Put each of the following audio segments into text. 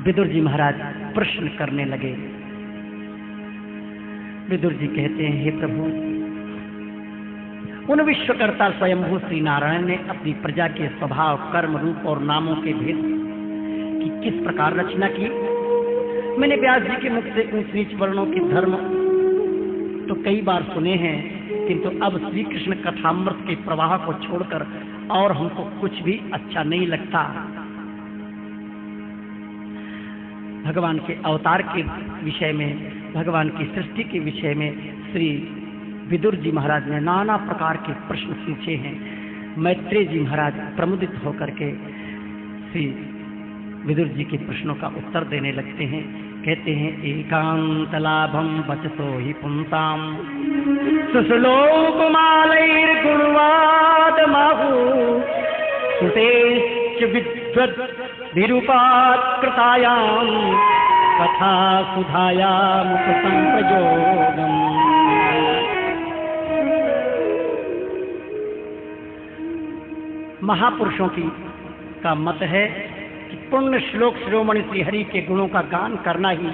विदुर जी महाराज प्रश्न करने लगे। विदुर जी कहते हैं, हे प्रभु, उन विश्वकर्ता स्वयंभू श्री नारायण ने अपनी प्रजा के स्वभाव, कर्म, रूप और नामों के भेद की किस प्रकार रचना की। मैंने व्यास जी के मुख से ऊंच नीच वर्णों के धर्म तो कई बार सुने हैं, किंतु अब श्री कृष्ण कथामृत के प्रवाह को छोड़कर और हमको कुछ भी अच्छा नहीं लगता। भगवान के अवतार के विषय में, भगवान की सृष्टि के विषय में श्री विदुर जी महाराज ने नाना प्रकार के प्रश्न पूछे हैं। मैत्रेय जी महाराज प्रमुदित होकर के श्री विदुर जी के प्रश्नों का उत्तर देने लगते हैं। कहते हैं, एकांत लाभम बचतो ही पुंसाम सुश्लोक मालैर्गुणवाद माहु सुतेश्च विद्वद् विरूपात् कृतायाम कथा सुधायाम संप्रयोगम। महापुरुषों का मत है कि पुण्य श्लोक शिरोमणि श्री हरि के गुणों का गान करना ही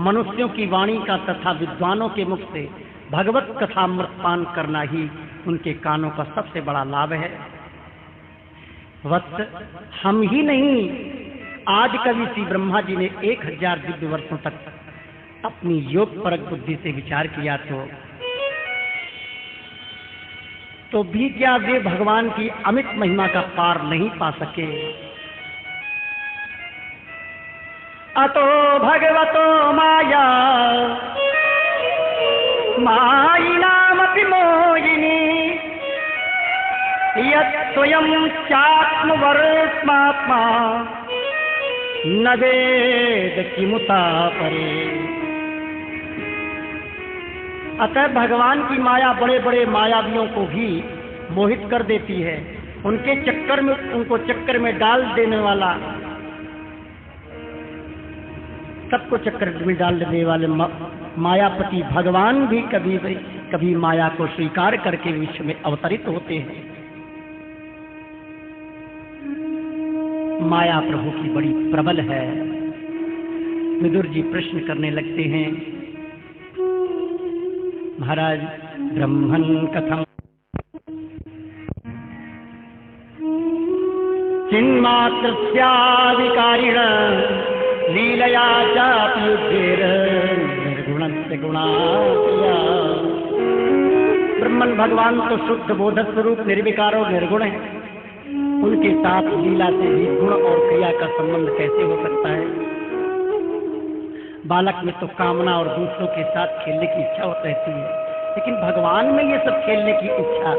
मनुष्यों की वाणी का तथा विद्वानों के मुख से भगवत कथामृत पान करना ही उनके कानों का सबसे बड़ा लाभ है। वत्स, हम ही नहीं, आज कवि श्री ब्रह्मा जी ने 1000 दिव्य वर्षों तक अपनी योग परक बुद्धि से विचार किया तो भी क्या वे भगवान की अमित महिमा का पार नहीं पा सके। अतो भगवतो माया मायिनामपि मोहिनी यत् स्वयं चात्मवर्त्मात्मा न वेद किमुता परे। अतः भगवान की माया बड़े बड़े मायावियों को भी मोहित कर देती है। उनको चक्कर में डाल देने वाला, सबको चक्कर में डाल देने वाले मायापति भगवान भी कभी माया को स्वीकार करके विश्व में अवतरित होते हैं। माया प्रभु की बड़ी प्रबल है। विदुर जी प्रश्न करने लगते हैं, महाराज, ब्रह्मन् कथम चिन्मात्रस्याधिकारिण लीलया चापि युद्धेर निर्गुणस्य गुणात्या। ब्रह्मन भगवान तो शुद्ध बोधक स्वरूप निर्विकार और निर्गुण है। उनके साथ लीला से भी गुण और क्रिया का संबंध कैसे हो सकता है। बालक में तो कामना और दूसरों के साथ खेलने की इच्छा रहती है, लेकिन भगवान में ये सब खेलने की इच्छा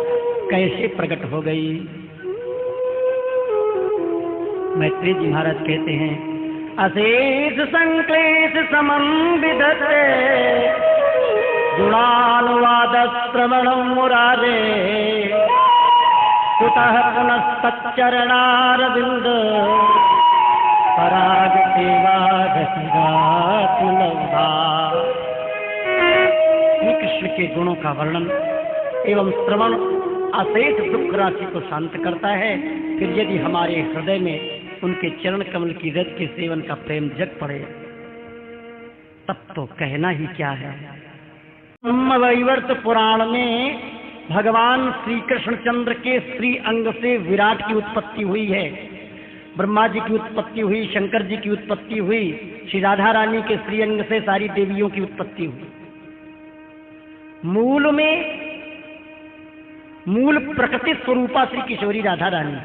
कैसे प्रकट हो गई। मैत्रेय जी महाराज कहते हैं, अशेष संक्लेश समं विधत्ते गुणानुवाद श्रवणं मुरारे कुतः पुनस्तच्चरणारविंद पराग सेवा धसिदात्मलब्धा। श्री कृष्ण के गुणों का वर्णन एवं श्रवण अशेष दुख राशि को शांत करता है। फिर यदि हमारे हृदय में उनके चरण कमल की रज के सेवन का प्रेम जग पड़े, तब तो कहना ही क्या है। ब्रह्मवैवर्त पुराण में भगवान श्री कृष्णचंद्र के श्री अंग से विराट की उत्पत्ति हुई है। ब्रह्मा जी की उत्पत्ति हुई, शंकर जी की उत्पत्ति हुई, श्री राधा रानी के श्री अंग से सारी देवियों की उत्पत्ति हुई। मूल प्रकृति स्वरूपा श्री किशोरी राधा रानी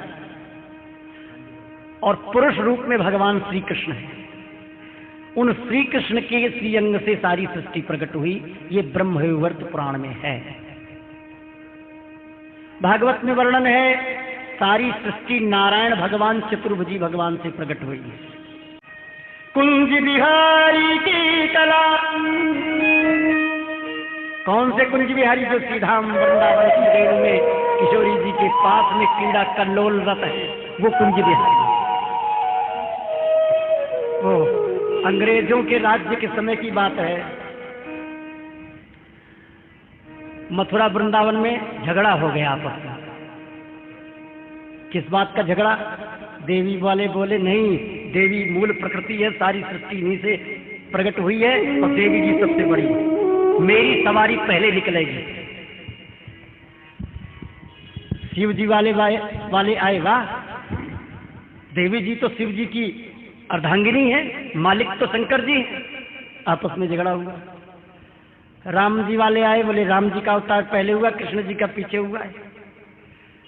और पुरुष रूप में भगवान श्री कृष्ण है। उन श्री कृष्ण के श्री अंग से सारी सृष्टि प्रकट हुई। ये ब्रह्मवैवर्त पुराण में है। भागवत में वर्णन है, सारी सृष्टि नारायण भगवान चतुर्भुजी भगवान से प्रकट हुई है। कुंज बिहारी की कला, कौन से कुंज बिहारी? जो श्रीधाम वृंदावन की रेणु में किशोरी जी के पास में क्रीड़ा कल्लोलरत है, वो कुंज बिहारी। वो अंग्रेजों के राज्य के समय की बात है। मथुरा वृंदावन में झगड़ा हो गया आपस में। किस बात का झगड़ा? देवी वाले बोले नहीं, देवी मूल प्रकृति है, सारी सृष्टि इन्हीं से प्रकट हुई है और देवी जी सबसे बड़ी है। मेरी सवारी पहले निकलेगी। शिव जी वाले आए, वाह। देवी जी तो शिव जी की अर्धांगिनी है, मालिक तो शंकर जी है। आपस में झगड़ा हुआ। राम जी वाले आए, बोले राम जी का अवतार पहले हुआ, कृष्ण जी का पीछे हुआ है।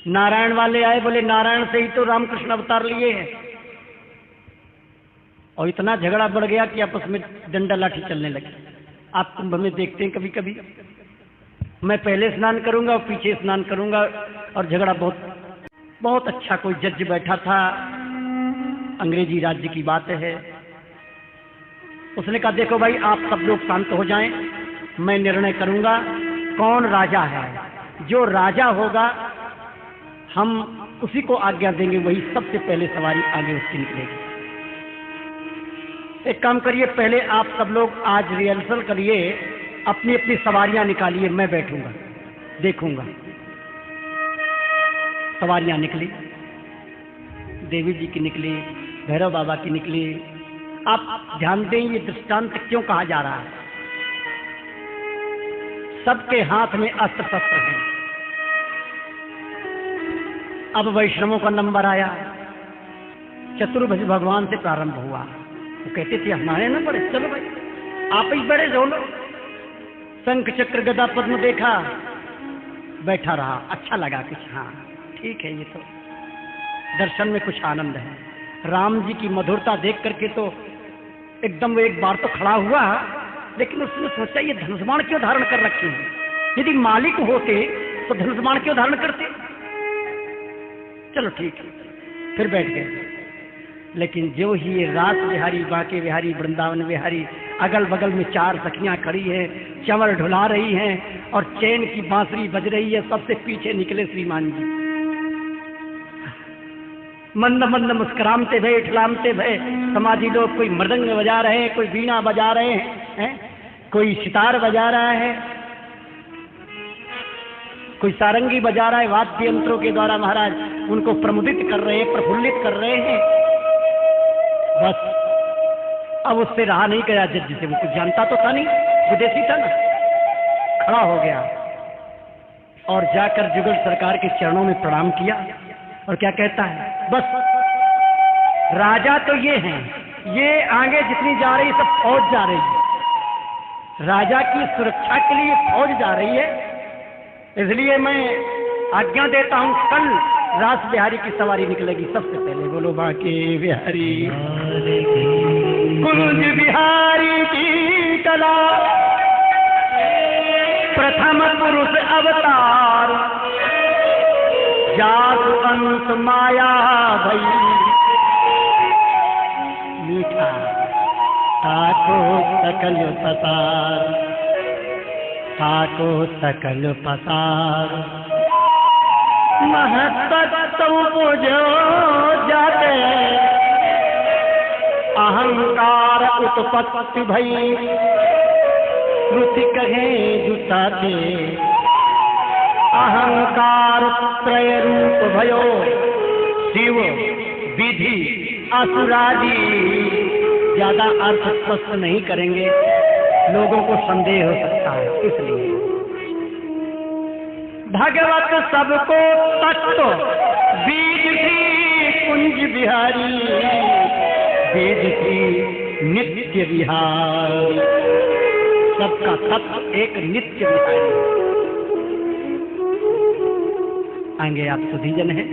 नारायण वाले आए, बोले नारायण से ही तो रामकृष्ण अवतार लिए हैं। और इतना झगड़ा बढ़ गया कि आपस में डंडा लाठी चलने लगे। आप कुंभ में देखते हैं कभी कभी, मैं पहले स्नान करूंगा और पीछे स्नान करूंगा, और झगड़ा बहुत अच्छा। कोई जज बैठा था, अंग्रेजी राज्य की बात है। उसने कहा देखो भाई, आप सब लोग शांत हो जाएं, मैं निर्णय करूंगा कौन राजा है। जो राजा होगा हम उसी को आज्ञा देंगे, वही सबसे पहले सवारी आगे उसकी निकलेगी। एक काम करिए, पहले आप सब लोग आज रिहर्सल करिए, अपनी अपनी सवारियां निकालिए, मैं बैठूंगा, देखूंगा। सवारियां निकली, देवी जी की निकली, भैरव बाबा की निकली। आप ध्यान दें, ये दृष्टांत क्यों कहा जा रहा है। सबके हाथ में अस्त्र शस्त्र हैं। अब वैष्णवों का नंबर आया, चतुर्भुज भगवान से प्रारंभ हुआ। वो कहते थे हमारे नंबर है, चलो भाई आप ही बड़े लो। शंख चक्र गदा पद्म देखा, बैठा रहा, अच्छा लगा कुछ, हाँ ठीक है, ये तो दर्शन में कुछ आनंद है। राम जी की मधुरता देख करके तो एकदम वो एक बार तो खड़ा हुआ, लेकिन उसने सोचा ये धनुष्बाण क्यों धारण कर रखे हैं। यदि मालिक होते तो धनुष्बाण क्यों धारण करते। चलो ठीक है, फिर बैठ गए। लेकिन जो ही ये रास बिहारी, बांके बिहारी, वृंदावन बिहारी, अगल बगल में 4 सखियां खड़ी हैं, चंवर ढुला रही हैं और चैन की बांसुरी बज रही है, सबसे पीछे निकले श्रीमान जी। मंद मंद मुस्कुराते भय, इठलामते भय। समाजी लोग कोई मृदंग बजा रहे हैं, कोई वीणा बजा रहे हैं, कोई सितार बजा रहा है, कोई सारंगी बजा रहा है, वाद्य यंत्रों के द्वारा महाराज उनको प्रमुदित कर रहे हैं, प्रफुल्लित कर रहे हैं। बस अब उससे रहा नहीं गया जज से, वो कुछ जानता तो था नहीं, विदेशी था ना। खड़ा हो गया और जाकर जुगल सरकार के चरणों में प्रणाम किया और क्या कहता है, बस राजा तो ये हैं, ये आगे जितनी जा रही सब फौज जा रही है, राजा की सुरक्षा के लिए फौज जा रही है, इसलिए मैं आज्ञा देता हूं कल रास बिहारी की सवारी निकलेगी सबसे पहले। बोलो बांके बिहारी कुंज बिहारी की कला, प्रथम पुरुष अवतार, जादू अंत माया भई, मीठा ताको सकल पसार, ताको सकल पसार, महत्व बुझो जाते, अहंकार उत्पत्ति भई, श्रुति कहे जुटाते, अहंकार त्रय रूप भयो, शिव विधि असुरादि। ज्यादा अर्थ स्पष्ट नहीं करेंगे, लोगों को संदेह हो सकता है, इसलिए भगवत सबको तत्व बीज की कुंज बिहारी, बीज की नित्य विहार। सबका तत्व एक नित्य विहारी। आएंगे आप सुधीजन है,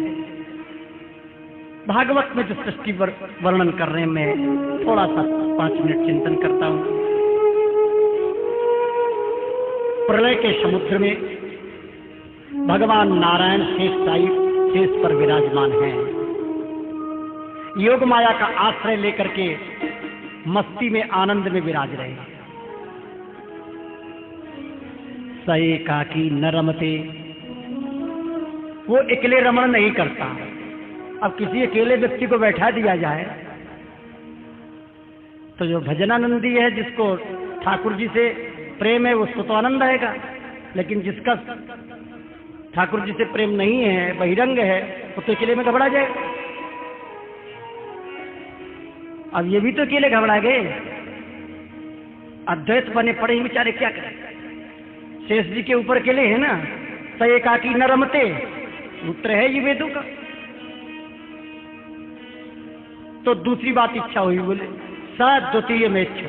भागवत में जो सृष्टि वर्णन कर रहे हैं, मैं थोड़ा सा 5 मिनट चिंतन करता हूं। प्रलय के समुद्र में भगवान नारायण शेष पर विराजमान हैं। योग माया का आश्रय लेकर के मस्ती में आनंद में विराज रहे हैं। सए काकी न रमते, वो अकेले रमण नहीं करता। अब किसी अकेले व्यक्ति को बैठा दिया जाए तो जो भजनानंदी है, जिसको ठाकुर जी से प्रेम है, उसको तो आनंद आएगा, लेकिन जिसका ठाकुर जी से प्रेम नहीं है, बहिरंग है, वो तो अकेले में घबरा जाएगा। अब ये भी तो अकेले घबरा गए, अद्वैत बने पड़े बेचारे, क्या करें। शेष जी के ऊपर अकेले है ना, स एकाकी न रमते, उत्तर है ये वेदों का। तो दूसरी बात इच्छा हुई, बोले सद्वितीय में इच्छा,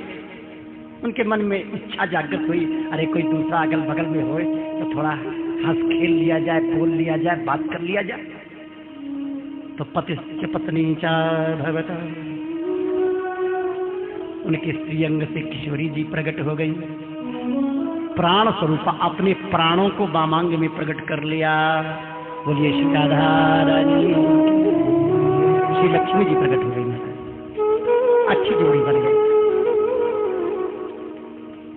उनके मन में इच्छा जागृत हुई, अरे कोई दूसरा अगल बगल में होए तो थोड़ा हंस खेल लिया जाए, बोल लिया जाए, बात कर लिया जाए। तो पति पत्नी चा भगवत, उनके स्त्री अंग से किशोरी जी प्रकट हो गई, प्राण स्वरूप अपने प्राणों को वामांग में प्रकट कर लिया। बोलिए श्री राधा रानी, श्री लक्ष्मी जी प्रकट हो गई, अच्छी जोड़ी बन गई।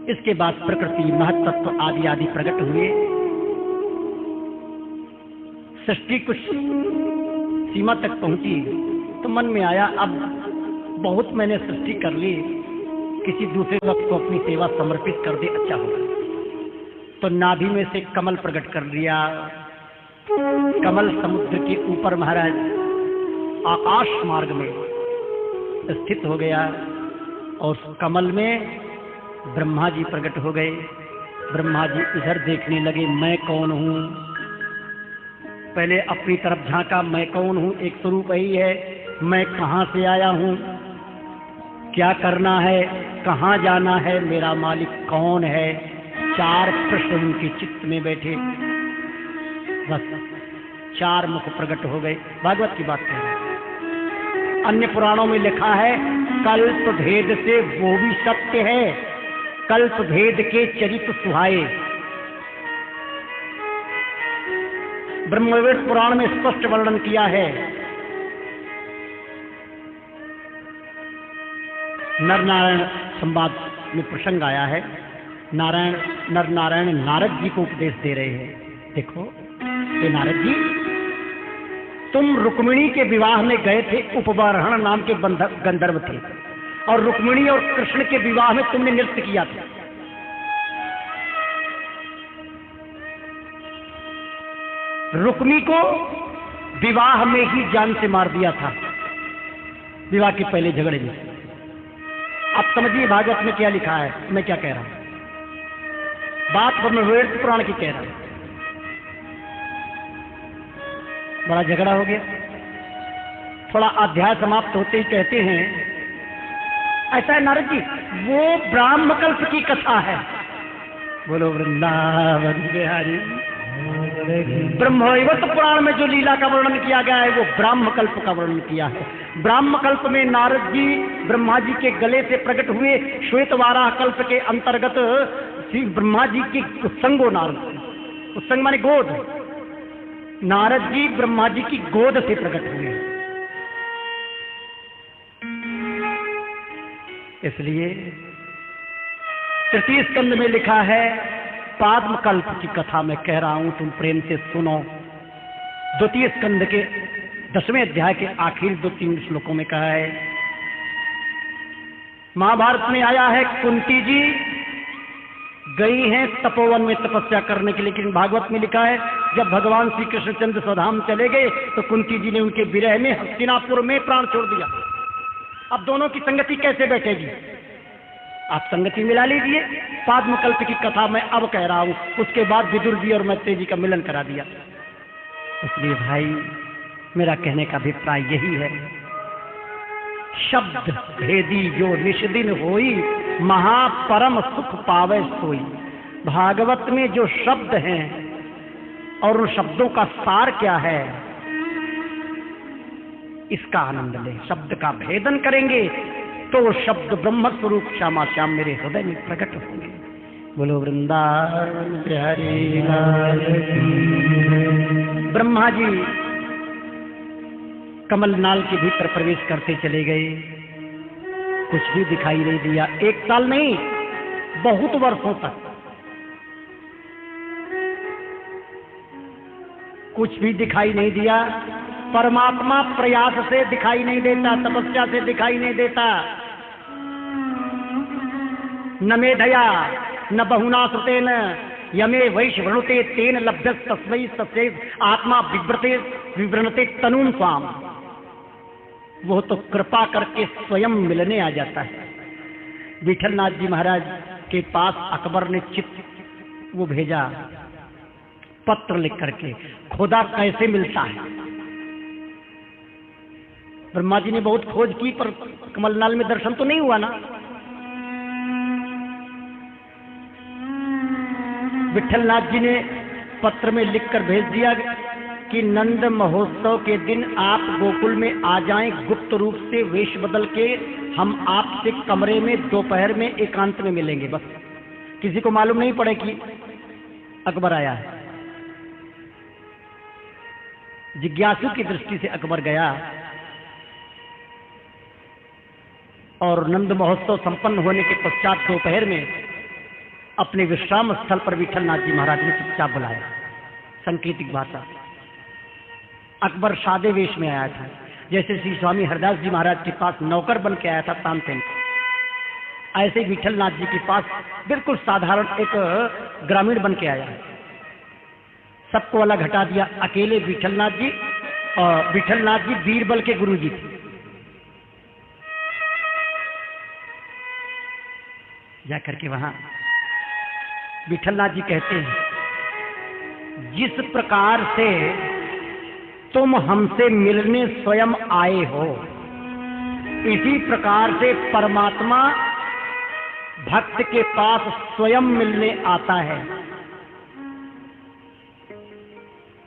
इसके बाद प्रकृति महत्त्व आदि आदि प्रकट हुए। सृष्टि कुछ सीमा तक पहुंची तो मन में आया, अब बहुत मैंने सृष्टि कर ली, किसी दूसरे वक्त को अपनी सेवा समर्पित कर दे, अच्छा होगा। तो नाभि में से कमल प्रकट कर लिया। कमल समुद्र के ऊपर महाराज आकाश मार्ग में स्थित हो गया, और कमल में ब्रह्मा जी प्रकट हो गए। ब्रह्मा जी इधर देखने लगे, मैं कौन हूँ। पहले अपनी तरफ झांका, मैं कौन हूँ, एक स्वरूप ही है, मैं कहाँ से आया हूँ, क्या करना है, कहाँ जाना है, मेरा मालिक कौन है। चार प्रश्न उनके चित्त में बैठे, बस चार मुख प्रकट हो गए। भागवत की बात कह रहे हैं। अन्य पुराणों में लिखा है, कल्प भेद से वो भी सत्य है, कल्प भेद के चरित सुहाए। ब्रह्मवेद पुराण में स्पष्ट वर्णन किया है। नर नारायण संवाद में प्रसंग आया है, नारायण नर नारायण नारद जी को उपदेश दे रहे हैं। देखो ये नारद जी, तुम रुक्मिणी के विवाह में गए थे, उपबरहण नाम के गंधर्व थे, और रुक्मिणी और कृष्ण के विवाह में तुमने नृत्य किया था। रुक्मी को विवाह में ही जान से मार दिया था, विवाह के पहले झगड़े में। अब समझिए भागवत में क्या लिखा है, मैं क्या कह रहा हूं, बात ब्रह्मवेद पुराण की कह रहा हूं। बड़ा झगड़ा हो गया, थोड़ा अध्याय समाप्त होते ही कहते हैं, ऐसा है नारद जी, वो ब्राह्मकल्प की कथा है। बोलो वृंदावन बिहारी। ब्रह्मवैवर्त पुराण में जो लीला का वर्णन किया गया है, वो ब्राह्मकल्प का वर्णन किया है। ब्राह्मकल्प में नारद जी ब्रह्मा जी के गले से प्रकट हुए, श्वेतवाराह कल्प के अंतर्गत श्री ब्रह्मा जी की उत्संगो नारद, उत्संग माने गोद, नारद जी ब्रह्मा जी की गोद से प्रकट हुए। इसलिए तृतीय स्कंद में लिखा है, पाद्मकल्प की कथा मैं कह रहा हूं, तुम प्रेम से सुनो। द्वितीय स्कंद के 10वें अध्याय के आखिर 2-3 श्लोकों में कहा है। महाभारत में आया है, कुंती जी गई हैं तपोवन में तपस्या करने के लिए, लेकिन भागवत में लिखा है, जब भगवान श्री कृष्णचंद्र स्वधाम चले गए तो कुंती जी ने उनके विरह में हस्तिनापुर में प्राण छोड़ दिया। अब दोनों की संगति कैसे बैठेगी, आप संगति मिला लीजिए। पाद्मकल्प की कथा मैं अब कह रहा हूं, उसके बाद विदुर जी और मैत्री जी का मिलन करा दिया। इसलिए भाई मेरा कहने का अभिप्राय यही है, शब्द भेदी जो निष्दिन होई, महापरम सुख पावे सोई। भागवत में जो शब्द हैं और उन शब्दों का सार क्या है, इसका आनंद ले। शब्द का भेदन करेंगे तो वो शब्द ब्रह्म स्वरूप श्यामा श्याम मेरे हृदय में प्रकट होंगे। बोलो वृंदावन बिहारी लाल की। ब्रह्मा जी कमल नाल के भीतर प्रवेश करते चले गए, कुछ भी दिखाई नहीं दिया। 1 साल नहीं, बहुत वर्षों तक कुछ भी दिखाई नहीं दिया। परमात्मा प्रयास से दिखाई नहीं देता, तपस्या से दिखाई नहीं देता। न मेधया न बहुना श्रुतेन यमे वैश्वृणुते तेन लब्धस तस्मै तस्यै आत्मा विव्रते विवृणते तनून स्वाम। वो तो कृपा करके स्वयं मिलने आ जाता है। विठलनाथ जी महाराज के पास अकबर ने वो भेजा पत्र लिख करके, खुदा कैसे मिलता है। ब्रह्मा जी ने बहुत खोज की पर कमलनाल में दर्शन तो नहीं हुआ ना। विठलनाथ जी ने पत्र में लिखकर भेज दिया कि नंद महोत्सव के दिन आप गोकुल में आ जाएं, गुप्त रूप से वेश बदल के हम आपसे कमरे में दोपहर में एकांत में मिलेंगे। बस किसी को मालूम नहीं पड़े कि अकबर आया है। जिज्ञासु की दृष्टि से अकबर गया और नंद महोत्सव संपन्न होने के पश्चात दोपहर में अपने विश्राम स्थल पर विठलनाथ जी महाराज ने चुपचाप बुलाया। सांकेतिक भाषा। अकबर सादे वेश में आया था, जैसे श्री स्वामी हरदास जी महाराज के पास नौकर बन के आया था तानसेन, ऐसे विठलनाथ जी के पास बिल्कुल साधारण एक ग्रामीण बन के आया। सबको अलग हटा दिया, अकेले विठलनाथ जी, और विठलनाथ जी बीरबल के गुरु जी थे। जाकर के वहां विठलनाथ जी कहते हैं, जिस प्रकार से तुम हमसे मिलने स्वयं आए हो, इसी प्रकार से परमात्मा भक्त के पास स्वयं मिलने आता है।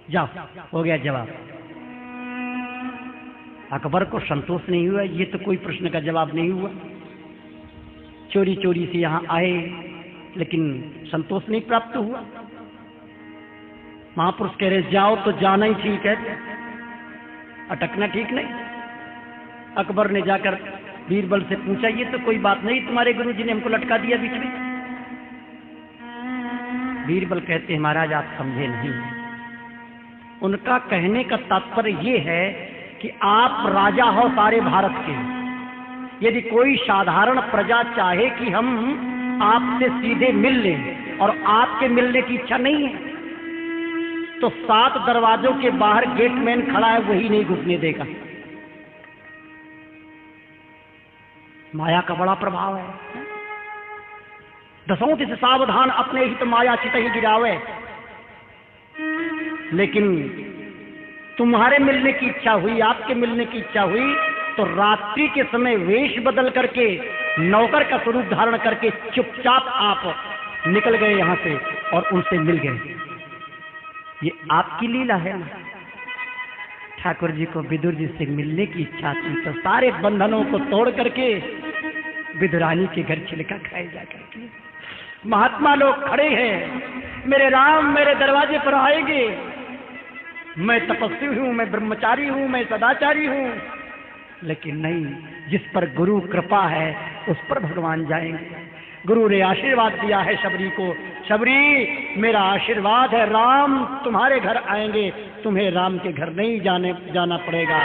जाओ, हो गया जवाब। अकबर को संतोष नहीं हुआ, ये तो कोई प्रश्न का जवाब नहीं हुआ। चोरी चोरी से यहां आए लेकिन संतोष नहीं प्राप्त हुआ। महापुरुष कह रहे जाओ तो जाना ही ठीक है, अटकना ठीक नहीं। अकबर ने जाकर बीरबल से पूछा, ये तो कोई बात नहीं, तुम्हारे गुरुजी ने हमको लटका दिया बीच में। बीरबल कहते हैं, महाराज आप समझे नहीं। उनका कहने का तात्पर्य ये है कि आप राजा हो सारे भारत के। यदि कोई साधारण प्रजा चाहे कि हम आपसे सीधे मिल लें और आपके मिलने की इच्छा नहीं है, तो 7 दरवाजों के बाहर गेटमैन खड़ा है, वही नहीं घुसने देगा। माया का बड़ा प्रभाव है। दसों से सावधान, अपने ही तो माया चित ही गिरावे। लेकिन तुम्हारे मिलने की इच्छा हुई, आपके मिलने की इच्छा हुई, तो रात्रि के समय वेश बदल करके नौकर का स्वरूप धारण करके चुपचाप आप निकल गए यहां से और उनसे मिल गए। ये आपकी लीला है ना। ठाकुर जी को विदुर जी से मिलने की इच्छा थी तो सारे बंधनों को तोड़ करके विदुरानी के घर छिलका खाए जा करके महात्मा लोग खड़े हैं, मेरे राम मेरे दरवाजे पर आएंगे। मैं तपस्वी हूं, मैं ब्रह्मचारी हूं, मैं सदाचारी हूं, लेकिन नहीं, जिस पर गुरु कृपा है उस पर भगवान जाएंगे। गुरु ने आशीर्वाद दिया है शबरी को, शबरी मेरा आशीर्वाद है, राम तुम्हारे घर आएंगे, तुम्हें राम के घर नहीं जाना पड़ेगा।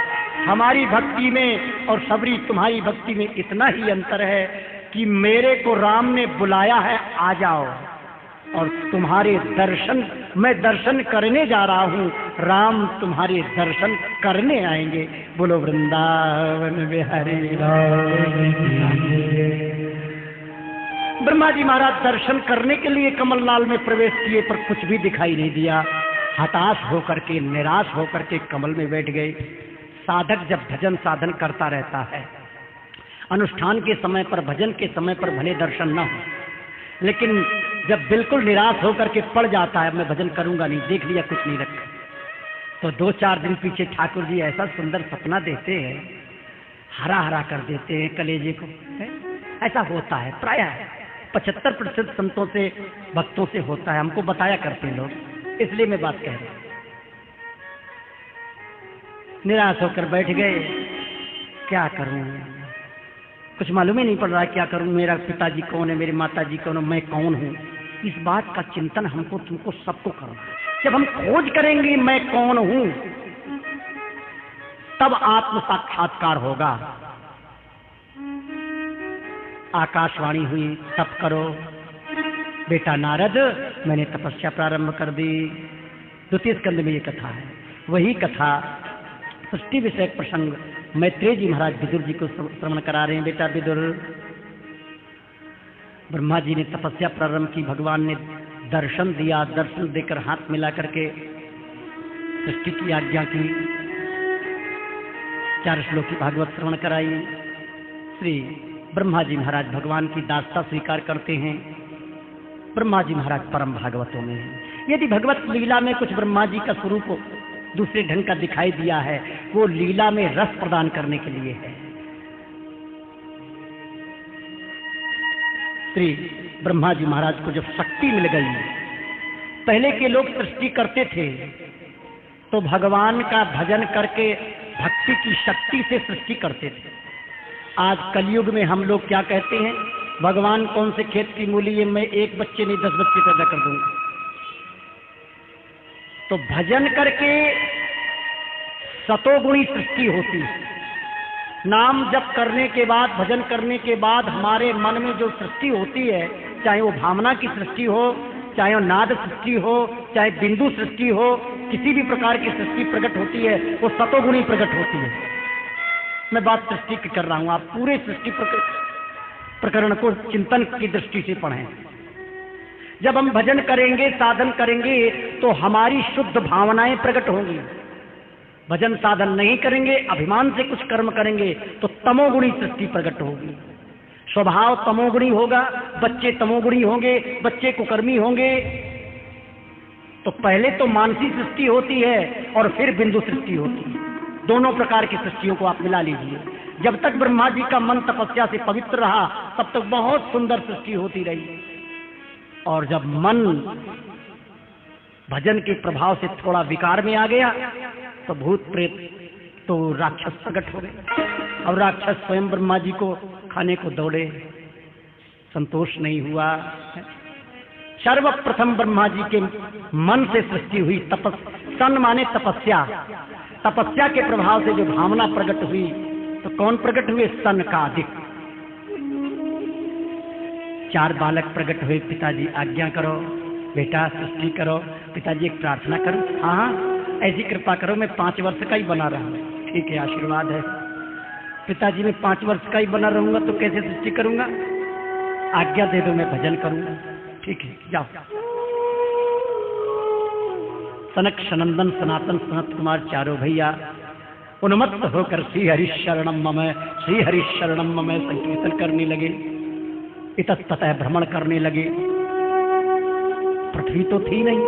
हमारी भक्ति में और शबरी तुम्हारी भक्ति में इतना ही अंतर है कि मेरे को राम ने बुलाया है, आ जाओ, और तुम्हारे दर्शन, मैं दर्शन करने जा रहा हूँ, राम तुम्हारे दर्शन करने आएंगे। बोलो वृंदावन बिहारी लाल। ब्रह्मा जी महाराज दर्शन करने के लिए कमलनाल में प्रवेश किए, पर कुछ भी दिखाई नहीं दिया। हताश होकर के, निराश होकर के कमल में बैठ गए। साधक जब भजन साधन करता रहता है, अनुष्ठान के समय पर, भजन के समय पर भले दर्शन न हो, लेकिन जब बिल्कुल निराश होकर के पड़ जाता है, मैं भजन करूंगा नहीं, देख लिया कुछ नहीं रखा, तो 2-4 दिन पीछे ठाकुर जी ऐसा सुंदर सपना देते हैं, हरा हरा कर देते हैं कलेजे को। ऐसा होता है प्रायः 75% संतों से, भक्तों से होता है, हमको बताया करते हैं लोग, इसलिए मैं बात कह रहा हूं। निराश होकर बैठ गए, क्या करूं, कुछ मालूम ही नहीं पड़ रहा है क्या करूं, मेरा पिताजी कौन है, मेरी माताजी कौन है, मैं कौन हूं। इस बात का चिंतन हमको, तुमको, सबको करना है। जब हम खोज करेंगे मैं कौन हूं, तब आत्म साक्षात्कार होगा। आकाशवाणी हुई, तप करो बेटा नारद, मैंने तपस्या प्रारंभ कर दी। 2 स्कंद में ये कथा है। वही कथा सृष्टि विषयक प्रसंग मैत्रेय जी महाराज विदुर जी को श्रवण करा रहे हैं। बेटा विदुर, ब्रह्मा जी ने तपस्या प्रारंभ की, भगवान ने दर्शन दिया, दर्शन देकर हाथ मिला करके सृष्टि की आज्ञा की, 4 श्लोक की भागवत श्रवण कराई। श्री ब्रह्मा जी महाराज भगवान की दासता स्वीकार करते हैं। ब्रह्मा जी महाराज परम भागवतों में हैं। यदि भगवत लीला में कुछ ब्रह्मा जी का स्वरूप दूसरे ढंग का दिखाई दिया है, वो लीला में रस प्रदान करने के लिए है। श्री ब्रह्मा जी महाराज को जब शक्ति मिल गई, पहले के लोग सृष्टि करते थे तो भगवान का भजन करके भक्ति की शक्ति से सृष्टि करते थे। आज कलयुग में हम लोग क्या कहते हैं, भगवान कौन से खेत की मूली है, मैं 1 बच्चे नहीं 10 बच्चे पैदा कर दूंगा। तो भजन करके सतोगुणी सृष्टि होती है। नाम जप करने के बाद, भजन करने के बाद हमारे मन में जो सृष्टि होती है, चाहे वो भावना की सृष्टि हो, चाहे वो नाद सृष्टि हो, चाहे बिंदु सृष्टि हो, किसी भी प्रकार की सृष्टि प्रकट होती है, वो सतोगुणी प्रकट होती है। मैं बात सृष्टि की कर रहा हूं, आप पूरे सृष्टि प्रकरण को चिंतन की दृष्टि से पढ़ें। जब हम भजन करेंगे, साधन करेंगे, तो हमारी शुद्ध भावनाएं प्रकट होंगी। भजन साधन नहीं करेंगे, अभिमान से कुछ कर्म करेंगे, तो तमोगुणी सृष्टि प्रकट होगी। स्वभाव तमोगुणी होगा, बच्चे तमोगुणी होंगे, बच्चे कुकर्मी होंगे। तो पहले तो मानसी सृष्टि होती है और फिर बिंदु सृष्टि होती है। दोनों प्रकार की सृष्टियों को आप मिला लीजिए। जब तक ब्रह्मा जी का मन तपस्या से पवित्र रहा, तब तक बहुत सुंदर सृष्टि होती रही। और जब मन भजन के प्रभाव से थोड़ा विकार में आ गया, तो भूत प्रेत तो राक्षस प्रकट हो गए। और राक्षस स्वयं ब्रह्मा जी को खाने को दौड़े, संतोष नहीं हुआ। सर्वप्रथम ब्रह्मा जी के मन से सृष्टि हुई। सन माने तपस्या, तपस्या के प्रभाव से जो भावना प्रकट हुई, तो कौन प्रकट हुए? सन का अधिक। 4 बालक प्रकट हुए। पिताजी आज्ञा करो, बेटा सृष्टि करो। पिताजी एक प्रार्थना करो। हाँ, ऐसी कृपा करो, मैं 5 वर्ष का ही बना रहा हूँ। ठीक है, आशीर्वाद है। पिताजी मैं 5 वर्ष का ही बना रहूंगा तो कैसे सृष्टि करूंगा? आज्ञा दे दो, मैं भजन करूंगा। ठीक है, जाओ। सनक, सनंदन, सनातन, सनत कुमार चारों भैया उन्मत्त होकर श्री हरि शरणम मम, श्री हरि शरणम मम संकीर्तन करने लगे, इतस्ततः भ्रमण करने लगे। पृथ्वी तो थी नहीं,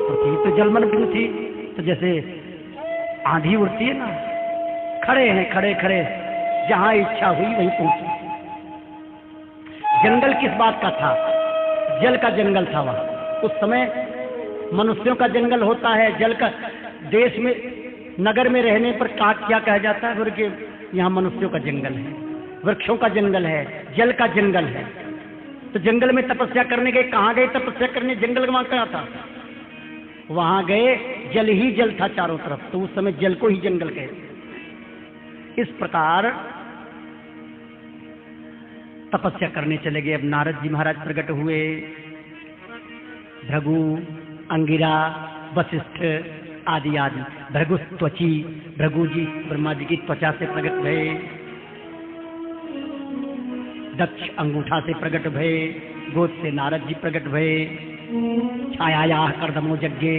पृथ्वी तो जलमग्न थी। तो जैसे आंधी उड़ती है ना, खड़े हैं, खड़े खड़े जहां इच्छा हुई वहीं पहुंचे। जंगल किस बात का था? जल का जंगल था वहां। उस समय मनुष्यों का जंगल होता है, जल का। देश में, नगर में रहने पर क्या कहा जाता है? बोले यहाँ मनुष्यों का जंगल है, वृक्षों का जंगल है, जल का जंगल है। तो जंगल में तपस्या करने गए। कहाँ गए तपस्या करने? जंगल वहां क्या था? वहां गए, जल ही जल था चारों तरफ, तो उस समय जल को ही जंगल कहते। इस प्रकार तपस्या करने चले गए। अब नारद जी महाराज प्रकट हुए, भृगु, अंगिरा, वशिष्ठ आदि आदि। भृगु त्वची, भृगु जी ब्रह्मा जी की त्वचा से प्रकट भये। दक्ष अंगूठा से प्रकट भये। गोद से नारद जी प्रकट भये। छाया कर्दमो यज्ञे,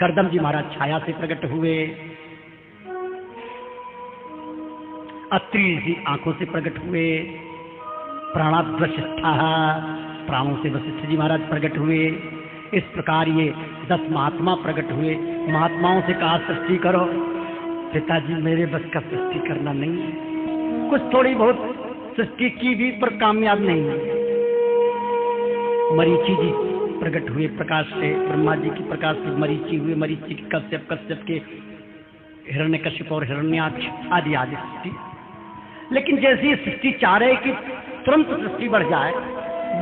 कर्दम जी महाराज छाया से प्रकट हुए। अत्रि जी आंखों से प्रकट हुए। प्राणाद्वशिष्ठा, प्राणों से वशिष्ठ जी महाराज प्रकट हुए। इस प्रकार ये 10 महात्मा प्रकट हुए। महात्माओं से कहा सृष्टि करो। पिताजी मेरे बस का सृष्टि करना नहीं है। कुछ थोड़ी बहुत सृष्टि की भी, पर कामयाब नहीं है। मरीचि जी प्रकट हुए प्रकाश से, ब्रह्मा जी की प्रकाश से मरीचि हुए। मरीचि की कश्यप, कश्यप के हिरण्यकशिप और हिरण्याक्ष आदि आदि सृष्टि। लेकिन जैसी सृष्टि चाह रहे कि तुरंत सृष्टि बढ़ जाए,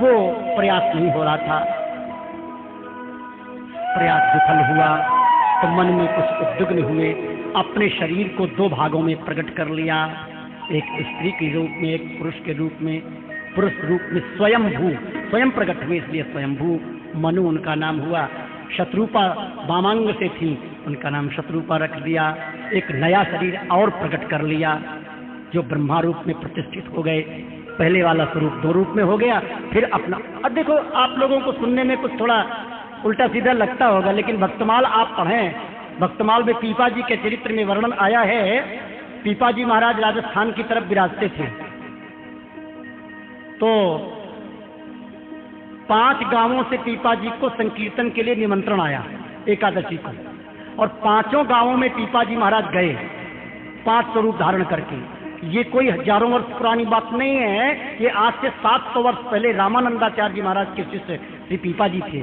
वो प्रयास नहीं हो रहा था। प्रयास विफल हुआ तो मन में कुछ उद्विग्न हुए। अपने शरीर को 2 भागों में प्रकट कर लिया, एक स्त्री के रूप में, एक पुरुष के रूप में। पुरुष रूप में स्वयंभू, स्वयं प्रकट हुए, इसलिए स्वयंभू। मनु उनका नाम हुआ। शत्रुपा वामांग से थी, उनका नाम शत्रुपा रख दिया। एक नया शरीर और प्रकट कर लिया, जो ब्रह्मा रूप में प्रतिष्ठित हो गए। पहले वाला स्वरूप 2 रूप में हो गया, फिर अपना। अब देखो, आप लोगों को सुनने में कुछ थोड़ा उल्टा सीधा लगता होगा, लेकिन भक्तमाल आप पढ़ें। भक्तमाल में पीपा जी के चरित्र में वर्णन आया है। पीपा जी महाराज राजस्थान की तरफ विराजते थे, तो 5 गांवों से पीपा जी को संकीर्तन के लिए निमंत्रण आया एकादशी को, और 5 गांवों में पीपा जी महाराज गए 5 स्वरूप धारण करके। ये कोई हजारों वर्ष पुरानी बात नहीं है, ये आज से 700 वर्ष पहले रामानंदाचार्य जी महाराज के शिष्य श्री पीपा जी थे।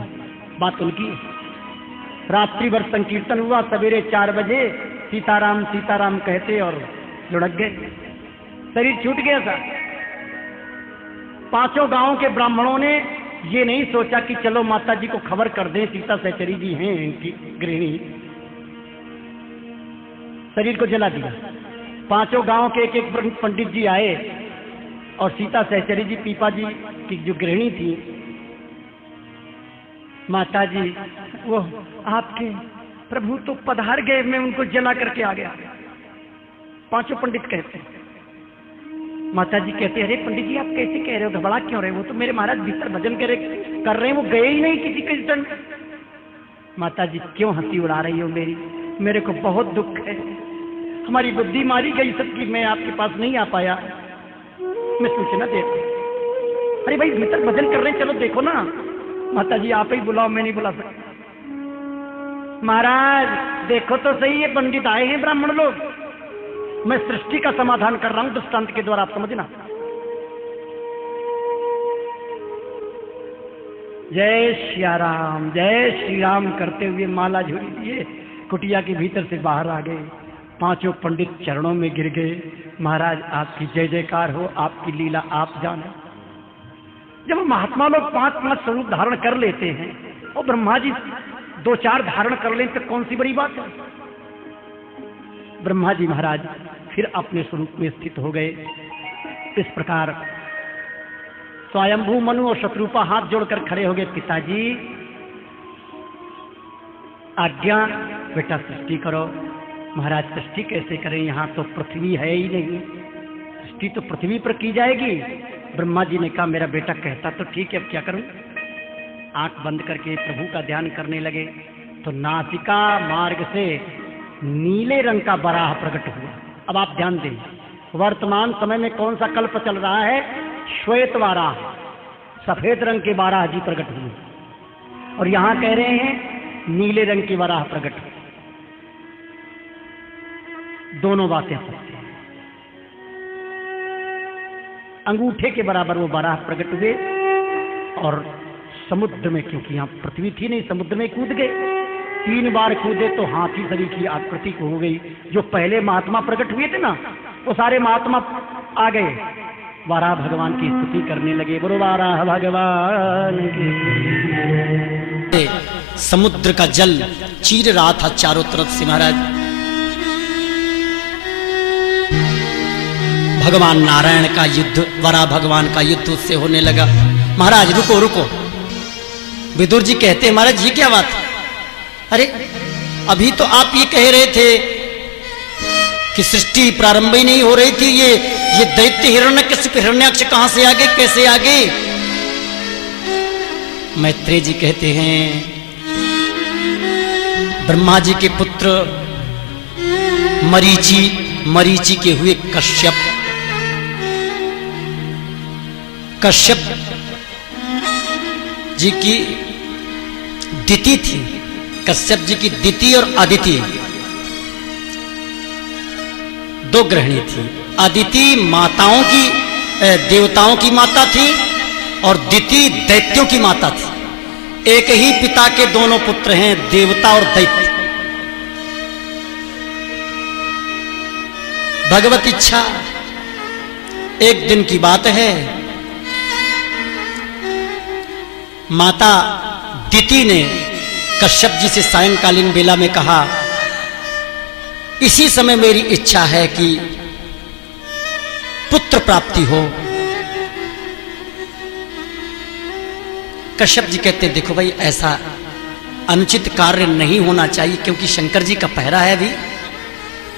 बात उनकी। रात्रि भर संकीर्तन हुआ, सवेरे 4 बजे सीताराम सीताराम कहते और लुढ़क गए, शरीर छूट गया था। 5 गांवों के ब्राह्मणों ने ये नहीं सोचा कि चलो माता जी को खबर कर दें, सीता सहचरी जी हैं इनकी गृहिणी। शरीर को जला दिया। 5 गांव के एक पंडित जी आए और सीता सहचरी जी पीपा जी की जो गृहिणी थी, माता जी वो आपके प्रभु तो पधार गए, मैं उनको जला करके आ गया। 5 पंडित कहते हैं। माता जी कहते अरे पंडित जी आप कैसे कह रहे हो, घबरा क्यों रहे हो, वो तो मेरे महाराज भीतर भजन कर रहे हैं, वो गए ही नहीं किसी कीर्तन। माता जी क्यों हंसी उड़ा रही हो मेरी, मेरे को बहुत दुख है, हमारी बुद्धि मारी गई सबकी, मैं आपके पास नहीं आ पाया, मैं सूचना दे। अरे भाई भीतर भजन कर रहे हैं, चलो देखो ना। माता जी आप ही बुलाओ, मैं नहीं बुला सकता। महाराज देखो तो सही, ये पंडित आए हैं ब्राह्मण लोग, मैं सृष्टि का समाधान कर रहा हूं दृष्टांत के द्वारा, आप समझना। जय श्री राम करते हुए माला झूली दिए, कुटिया के भीतर से बाहर आ गए। 5 पंडित चरणों में गिर गए। महाराज आपकी जय जयकार हो, आपकी लीला आप जाने। जब महात्मा लोग 5 स्वरूप धारण कर लेते हैं और ब्रह्मा जी 2-4 धारण कर लें तो कौन सी बड़ी बात है। ब्रह्मा जी महाराज फिर अपने स्वरूप में स्थित हो गए। इस प्रकार स्वयंभू मनु और शत्रुपा हाथ जोड़कर खड़े हो गए। पिताजी आज्ञा, बेटा सृष्टि करो। महाराज सृष्टि कैसे करें, यहाँ तो पृथ्वी है ही नहीं, सृष्टि तो पृथ्वी पर की जाएगी। ब्रह्मा जी ने कहा मेरा बेटा कहता तो ठीक है, अब क्या करूं। आंख बंद करके प्रभु का ध्यान करने लगे तो नासिका मार्ग से नीले रंग का वराह प्रकट हुआ। अब आप ध्यान दें, वर्तमान समय में कौन सा कल्प चल रहा है, श्वेत वाराह, सफेद रंग के वाराह जी प्रकट हुए, और यहां कह रहे हैं नीले रंग की वराह प्रकट हुई। दोनों बातें सत्य हैं। अंगूठे के बराबर वो वराह प्रकट हुए और समुद्र में, क्योंकि यहाँ पृथ्वी थी नहीं, समुद्र में कूद गए। 3 बार कूदे तो हाथी सरी की आकृति को हो गई। जो पहले महात्मा प्रकट हुए थे ना, वो सारे महात्मा आ गए, वाराह भगवान की स्तुति करने लगे। बोलो वाराह भगवान की। समुद्र का जल चीर रहा था चारों तरफ से। महाराज भगवान नारायण का युद्ध, वराह भगवान का युद्ध उससे होने लगा। महाराज रुको रुको, विदुर जी कहते हैं महाराज ये क्या बात है, अरे अभी तो आप ये कह रहे थे कि सृष्टि प्रारंभ ही नहीं हो रही थी, ये दैत्य हिरण्यकशिप हिरण्याक्ष कहां से आ गए, कैसे आ गए। मैत्रेय जी कहते हैं ब्रह्मा जी के पुत्र मरीचि के हुए कश्यप जी की दिति थी, कश्यप जी की दिति और अदिति 2 गृहिणी थी। अदिति माताओं की, देवताओं की माता थी, और दिति दैत्यों की माता थी। एक ही पिता के दोनों पुत्र हैं, देवता और दैत्य। भगवत इच्छा, एक दिन की बात है, माता दिति ने कश्यप जी से सायंकालीन बेला में कहा इसी समय मेरी इच्छा है कि पुत्र प्राप्ति हो। कश्यप जी कहते देखो भाई ऐसा अनुचित कार्य नहीं होना चाहिए, क्योंकि शंकर जी का पहरा है अभी,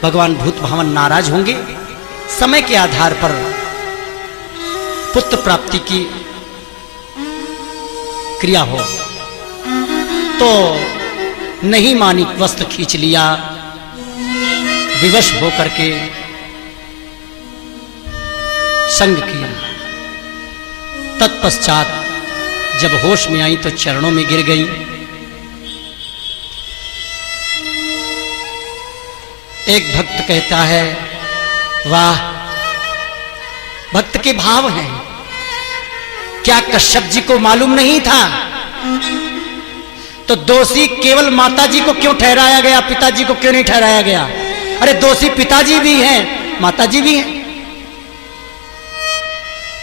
भगवान भूत भावन नाराज होंगे, समय के आधार पर पुत्र प्राप्ति की क्रिया हो तो नहीं मानी, वस्त्र खींच लिया, विवश होकर के संग किया। तत्पश्चात जब होश में आई तो चरणों में गिर गई। एक भक्त कहता है, वाह, भक्त के भाव हैं। क्या कश्यप जी को मालूम नहीं था? तो दोषी केवल माता जी को क्यों ठहराया गया, पिताजी को क्यों नहीं ठहराया गया? अरे दोषी पिताजी भी हैं, माता जी भी हैं।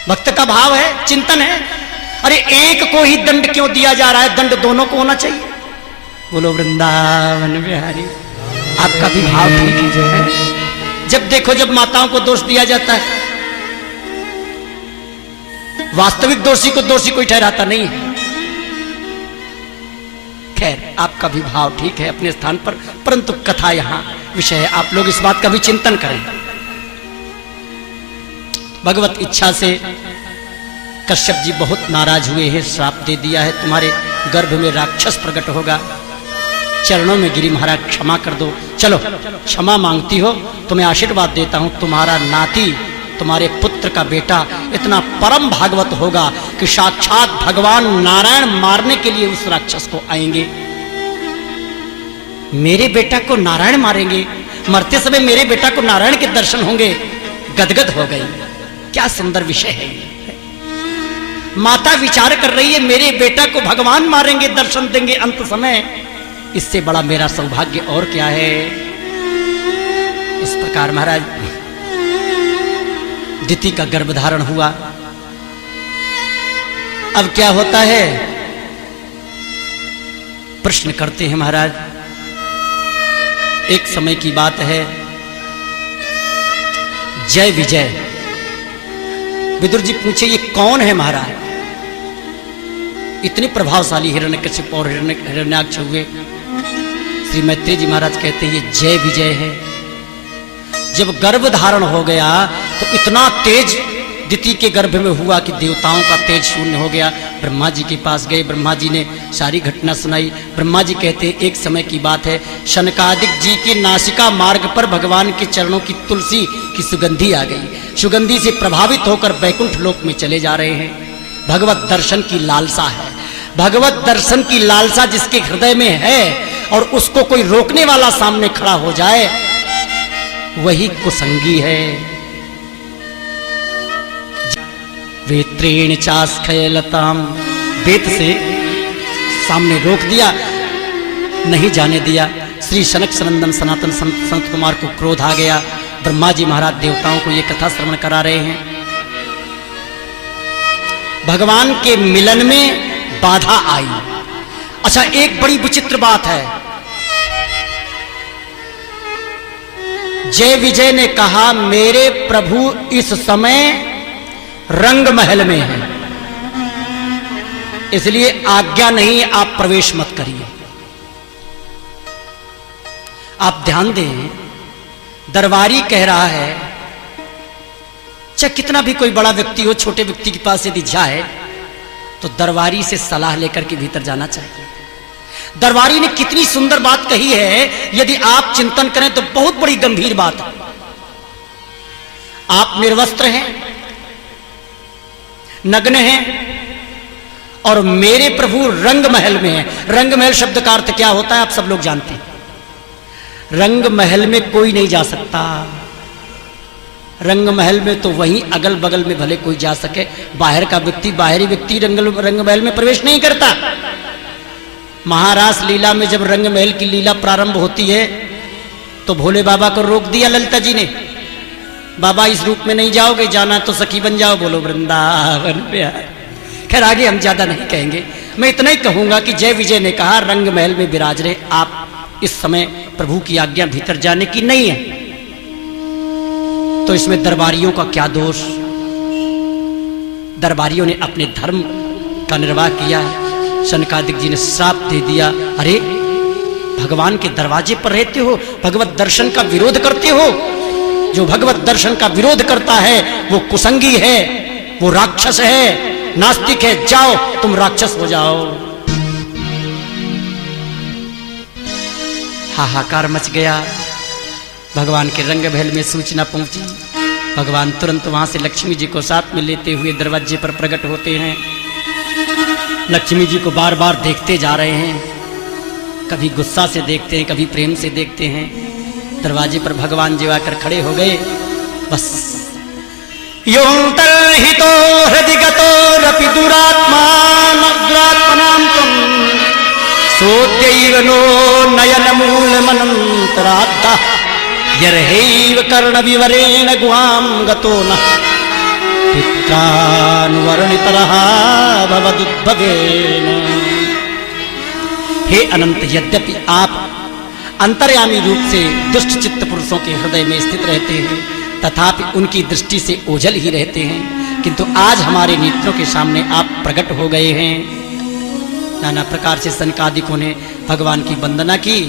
भक्त का भाव है, चिंतन है। अरे एक को ही दंड क्यों दिया जा रहा है? दंड दोनों को होना चाहिए। बोलो वृंदावन बिहारी। आपका भी भाव ठीक है। जब देखो जब माताओं को दोष दिया जाता है, वास्तविक दोषी को दोषी कोई ठहराता नहीं है। खैर, आपका भी भाव ठीक है अपने स्थान पर, परंतु कथा यहां विषय है। आप लोग इस बात का भी चिंतन करें। भगवत इच्छा से कश्यप जी बहुत नाराज हुए हैं, श्राप दे दिया है, तुम्हारे गर्भ में राक्षस प्रकट होगा। चरणों में गिरी, महाराज क्षमा कर दो। चलो, क्षमा मांगती हो तो मैं आशीर्वाद देता हूं, तुम्हारा नाती, तुम्हारे पुत्र का बेटा इतना परम भागवत होगा कि साक्षात भगवान नारायण मारने के लिए उस राक्षस को आएंगे। मेरे बेटा को नारायण मारेंगे? मरते समय मेरे बेटा को नारायण के दर्शन होंगे। गदगद हो गई। क्या सुंदर विषय है। माता विचार कर रही है, मेरे बेटा को भगवान मारेंगे, दर्शन देंगे अंत समय। इससे बड़ा मेरा सौभाग्य और क्या है। इस प्रकार महाराज दिति का गर्भधारण हुआ। अब क्या होता है? प्रश्न करते हैं महाराज। एक समय की बात है, जय विजय। विदुर जी पूछे, ये कौन है महाराज? इतने प्रभावशाली हिरण्यकशिप और हिरण्याक्ष हुए। श्री मैत्री जी महाराज कहते हैं, ये जय विजय है। जब गर्भ धारण हो गया तो इतना तेज दिति के गर्भ में हुआ कि देवताओं का तेज शून्य हो गया। ब्रह्मा जी के पास गए, ब्रह्मा जी ने सारी घटना सुनाई। ब्रह्मा जी कहते हैं, एक समय की बात है, शनकादिक जी के नासिका मार्ग पर भगवान के चरणों की तुलसी की सुगंधी आ गई। सुगंधी से प्रभावित होकर बैकुंठ लोक में चले जा रहे हैं। भगवत दर्शन की लालसा है। भगवत दर्शन की लालसा जिसके हृदय में है और उसको कोई रोकने वाला सामने खड़ा हो जाए, वही कुसंगी है। वेत्रेण चास्खयलताम, वेत से सामने रोक दिया, नहीं जाने दिया। श्री शनक सनंदन सनातन संत कुमार को क्रोध आ गया। ब्रह्मा जी महाराज देवताओं को ये कथा श्रवण करा रहे हैं। भगवान के मिलन में बाधा आई। अच्छा, एक बड़ी विचित्र बात है। जय विजय ने कहा, मेरे प्रभु इस समय रंग महल में है, इसलिए आज्ञा नहीं, आप प्रवेश मत करिए। आप ध्यान दें, दरबारी कह रहा है, चाहे कितना भी कोई बड़ा व्यक्ति हो, छोटे व्यक्ति के पास यदि जाए तो दरबारी से सलाह लेकर के भीतर जाना चाहिए। दरबारी ने कितनी सुंदर बात कही है, यदि आप चिंतन करें तो बहुत बड़ी गंभीर बात है। आप निर्वस्त्र हैं, नग्न हैं, और मेरे प्रभु रंग महल में हैं। रंग महल शब्द का अर्थ क्या होता है आप सब लोग जानते हैं। रंग महल में कोई नहीं जा सकता। रंग महल में तो वहीं अगल बगल में भले कोई जा सके, बाहर का व्यक्ति, बाहरी व्यक्ति रंग महल में प्रवेश नहीं करता। महारास लीला में जब रंग महल की लीला प्रारंभ होती है तो भोले बाबा को रोक दिया ललिता जी ने, बाबा इस रूप में नहीं जाओगे, जाना तो सखी बन जाओ। बोलो वृंदावन प्यार। खैर आगे हम ज्यादा नहीं कहेंगे, मैं इतना ही कहूंगा कि जय विजय ने कहा, रंग महल में विराज रहे, आप इस समय प्रभु की आज्ञा भीतर जाने की नहीं है। तो इसमें दरबारियों का क्या दोष? दरबारियों ने अपने धर्म का निर्वाह किया। शनकादिक जी ने श्राप दे दिया। अरे भगवान के दरवाजे पर रहते हो, भगवत दर्शन का विरोध करते हो। जो भगवत दर्शन का विरोध करता है वो कुसंगी है, वो राक्षस है, नास्तिक है। जाओ तुम राक्षस हो जाओ। हाहाकार मच गया। भगवान के रंग महल में सूचना पहुंची। भगवान तुरंत वहां से लक्ष्मी जी को साथ में लेते हुए दरवाजे पर प्रकट होते हैं। लक्ष्मी जी को बार बार देखते जा रहे हैं, कभी गुस्सा से देखते हैं, कभी प्रेम से देखते हैं। दरवाजे पर भगवान जी आकर खड़े हो गए। बस योऽन्तर्हितो हृदि गतोरपि दुरात्मानं सोऽद्यैव नो नयनमूलमनन्तरात्तः यर्हैव कर्णविवरेण गुहां गतो नः पित्रानुवर्णितरः भवदुद्भवेन। हे अनंत, यद्यपि आप अंतर्यामी रूप से दुष्ट चित्त पुरुषों के हृदय में स्थित रहते हैं, तथापि उनकी दृष्टि से ओझल ही रहते हैं, किंतु आज हमारे नेत्रों के सामने आप प्रकट हो गए हैं। नाना प्रकार से सनकादिकों ने भगवान की वंदना की।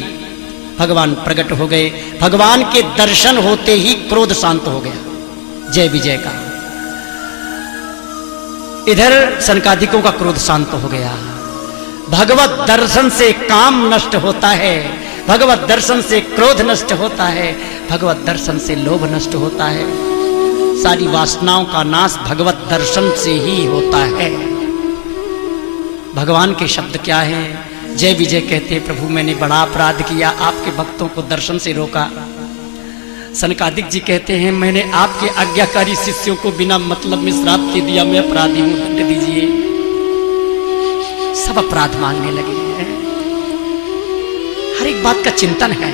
भगवान प्रकट हो गए। भगवान के दर्शन होते ही क्रोध शांत हो गया। जय विजय का इधर सनकादिकों का क्रोध शांत हो गया। भगवत दर्शन से काम नष्ट होता है, भगवत दर्शन से क्रोध नष्ट होता है, भगवत दर्शन से लोभ नष्ट होता है। सारी वासनाओं का नाश भगवत दर्शन से ही होता है। भगवान के शब्द क्या है? जय विजय कहते, प्रभु मैंने बड़ा अपराध किया, आपके भक्तों को दर्शन से रोका। सनकादिक जी कहते हैं, मैंने आपके आज्ञाकारी शिष्यों को बिना मतलब में श्राप दे दिया, मैं अपराधी हूं, दंड दीजिए। सब अपराध मांगने लगे हैं। हर एक बात का चिंतन है।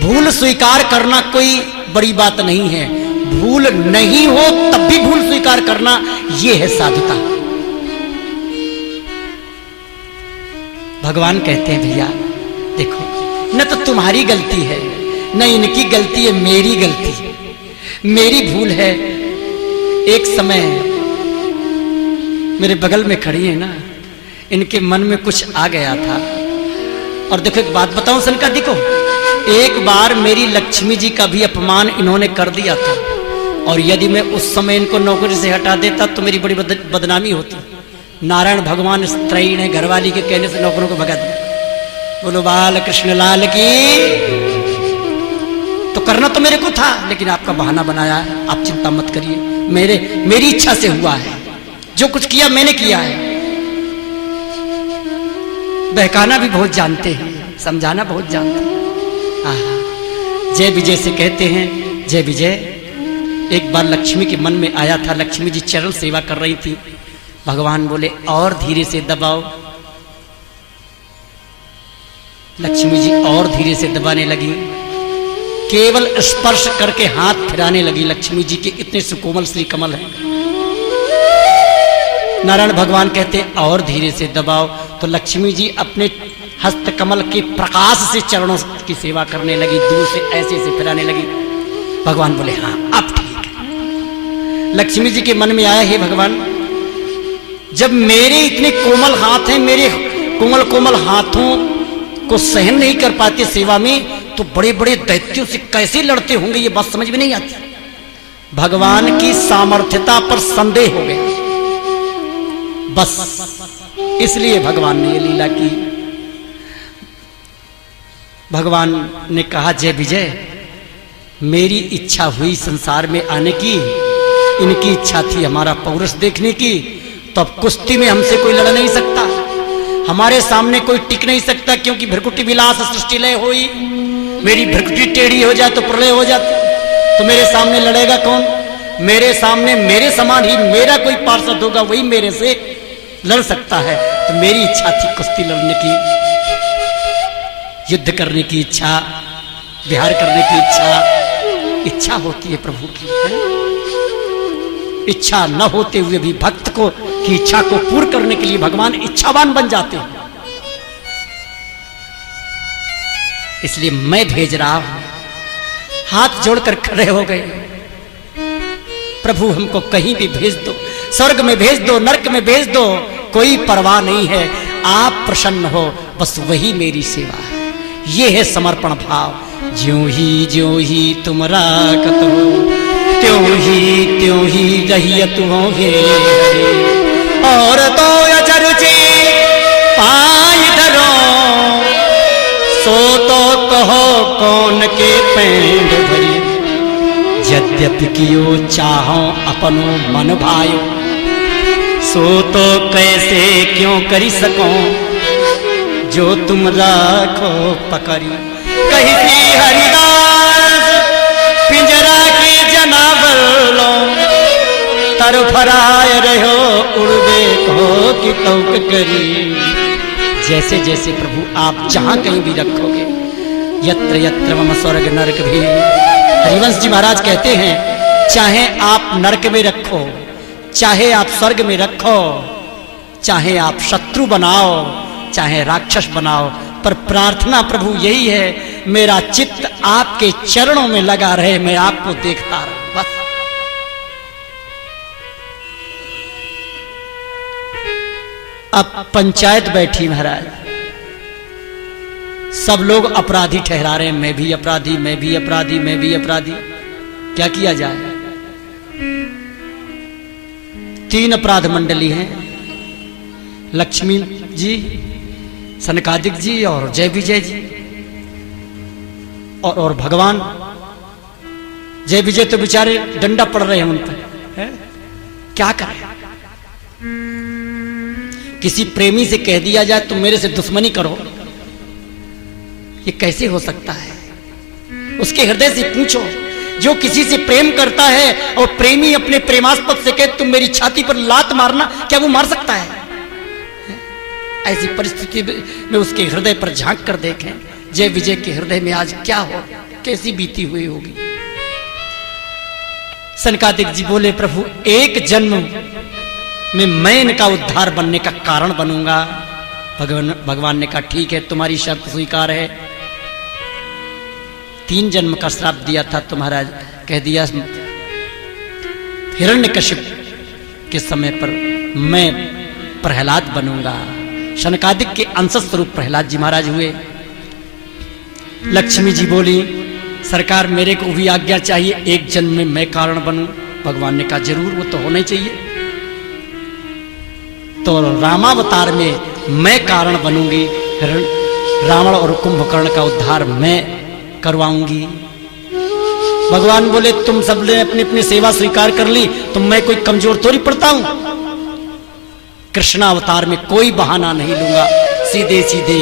भूल स्वीकार करना कोई बड़ी बात नहीं है, भूल नहीं हो तब भी भूल स्वीकार करना, यह है साधुता। भगवान कहते हैं, भैया देखो, न तो तुम्हारी गलती है न इनकी गलती है, मेरी गलती है, मेरी भूल है। एक समय मेरे बगल में खड़ी है ना, इनके मन में कुछ आ गया था। और देखो एक बात बताऊं सनकादिक को, एक बार मेरी लक्ष्मी जी का भी अपमान इन्होंने कर दिया था, और यदि मैं उस समय इनको नौकरी से हटा देता तो मेरी बड़ी बदनामी होती। नारायण भगवान स्त्री ने घरवाली के कहने से नौकरों को भगा दिया। बोलो बाल कृष्ण लाल की। तो करना तो मेरे को था, लेकिन आपका बहाना बनाया है, आप चिंता मत करिए, मेरी इच्छा से हुआ है, जो कुछ किया मैंने किया है। बहकाना भी बहुत जानते हैं, समझाना बहुत जानते हैं। जय विजय से कहते हैं, जय विजय एक बार लक्ष्मी के मन में आया था, लक्ष्मी जी चरण सेवा कर रही थी। भगवान बोले और धीरे से दबाओ। लक्ष्मी जी और धीरे से दबाने लगी, केवल स्पर्श करके हाथ फिराने लगी। लक्ष्मी जी के इतने सुकोमल श्री कमल हैं। नारायण भगवान कहते और धीरे से दबाओ, तो लक्ष्मी जी अपने हस्त कमल के प्रकाश से चरणों की सेवा करने लगी, दूर से ऐसे से फिराने लगी। भगवान बोले हाँ अब ठीक है। लक्ष्मी जी के मन में आया, हे भगवान, जब मेरे इतने कोमल हाथ हैं, मेरे कोमल कोमल हाथों को सहन नहीं कर पाते सेवा में, तो बड़े बड़े दैत्यों से कैसे लड़ते होंगे, ये बात समझ में नहीं आती। भगवान की सामर्थ्यता पर संदेह हो गया। बस इसलिए भगवान ने ये लीला की। भगवान ने कहा, जय विजय, मेरी इच्छा हुई संसार में आने की, इनकी इच्छा थी हमारा पौरुष देखने की, तो अब कुश्ती में हमसे कोई लड़ नहीं सकता, हमारे सामने कोई टिक नहीं सकता, क्योंकि भ्रकुटी विलास सृष्टि लय हुई। मेरी भ्रकुटी टेढ़ी हो जाए तो प्रलय हो जाती, तो मेरे सामने लड़ेगा कौन? मेरे सामने मेरे समान ही मेरा कोई पार्षद होगा, वही मेरे से लड़ सकता है। तो मेरी इच्छा थी कुश्ती लड़ने की, युद्ध करने की इच्छा, विहार करने की इच्छा। इच्छा होती है प्रभु की, है? इच्छा न होते हुए भी भक्त को की इच्छा को पूर्ण करने के लिए भगवान इच्छावान बन जाते हैं। इसलिए मैं भेज रहा हूं। हाथ जोड़कर खड़े हो गए। प्रभु हमको कहीं भी भेज दो, स्वर्ग में भेज दो, नरक में भेज दो, कोई परवाह नहीं है, आप प्रसन्न हो, बस वही मेरी सेवा है। ये है समर्पण भाव। ज्यों ही तुम राखत हो, त्यों ही रहियत हो हे हरि। और तो अचरुचि पाई धरो, सो तो कहो कौन के पेंड भरी। यद्यपि कियो चाहो अपनो मन भायो, सो तो कैसे क्यों करी सको, जो तुम राखो पकड़ी। कही थी हरिदास पिंजरा के जनावर लो, तरफराय रहो उड़बे को की तौक करी। जैसे जैसे प्रभु आप जहां कहीं भी रखोगे, यत्र यत्र मम स्वर्ग नरक भी। हरिवंश जी महाराज कहते हैं, चाहे आप नरक में रखो, चाहे आप स्वर्ग में रखो, चाहे आप शत्रु बनाओ, चाहे राक्षस बनाओ, पर प्रार्थना प्रभु यही है, मेरा चित्त आपके चरणों में लगा रहे, मैं आपको देखता रहूं, बस। अब पंचायत बैठी महाराज, सब लोग अपराधी ठहरा रहे हैं, मैं भी अपराधी, मैं भी अपराधी, मैं भी अपराधी। क्या किया जाए? 3 अपराध मंडली हैं, लक्ष्मी जी, सनकादिक जी और जय विजय जी, और भगवान। जय विजय तो बेचारे डंडा पड़ रहे हैं उन पर, क्या करें? किसी प्रेमी से कह दिया जाए तुम मेरे से दुश्मनी करो, ये कैसे हो सकता है? उसके हृदय से पूछो, जो किसी से प्रेम करता है और प्रेमी अपने प्रेमास्पद से कहे तुम मेरी छाती पर लात मारना, क्या वो मार सकता है? ऐसी परिस्थिति में उसके हृदय पर झांक कर देखें, जय विजय के हृदय में आज क्या हो, कैसी बीती हुई होगी। सनकादिक जी बोले, प्रभु एक जन्म में मैं इनका उद्धार बनने का कारण बनूंगा। भगवान ने कहा ठीक है, तुम्हारी शर्त स्वीकार है। 3 जन्म का श्राप दिया था तो महाराज कह दिया, हिरण्यकशिप के समय पर मैं प्रहलाद बनूंगा। शनकादिक के अंश स्वरूप प्रहलाद जी महाराज हुए। लक्ष्मी जी बोली, सरकार मेरे को भी आज्ञा चाहिए, एक जन्म में मैं कारण बनूं। भगवान ने कहा जरूर, वो तो होना ही चाहिए। तो रामावतार में मैं कारण बनूंगी, रावण और कुंभकर्ण का उद्धार मैं करवाऊंगी। भगवान बोले, तुम सब ने अपनी अपनी सेवा स्वीकार कर ली, तो मैं कोई कमजोर थोड़ी पड़ता हूं। कृष्णावतार में कोई बहाना नहीं लूंगा, सीधे सीधे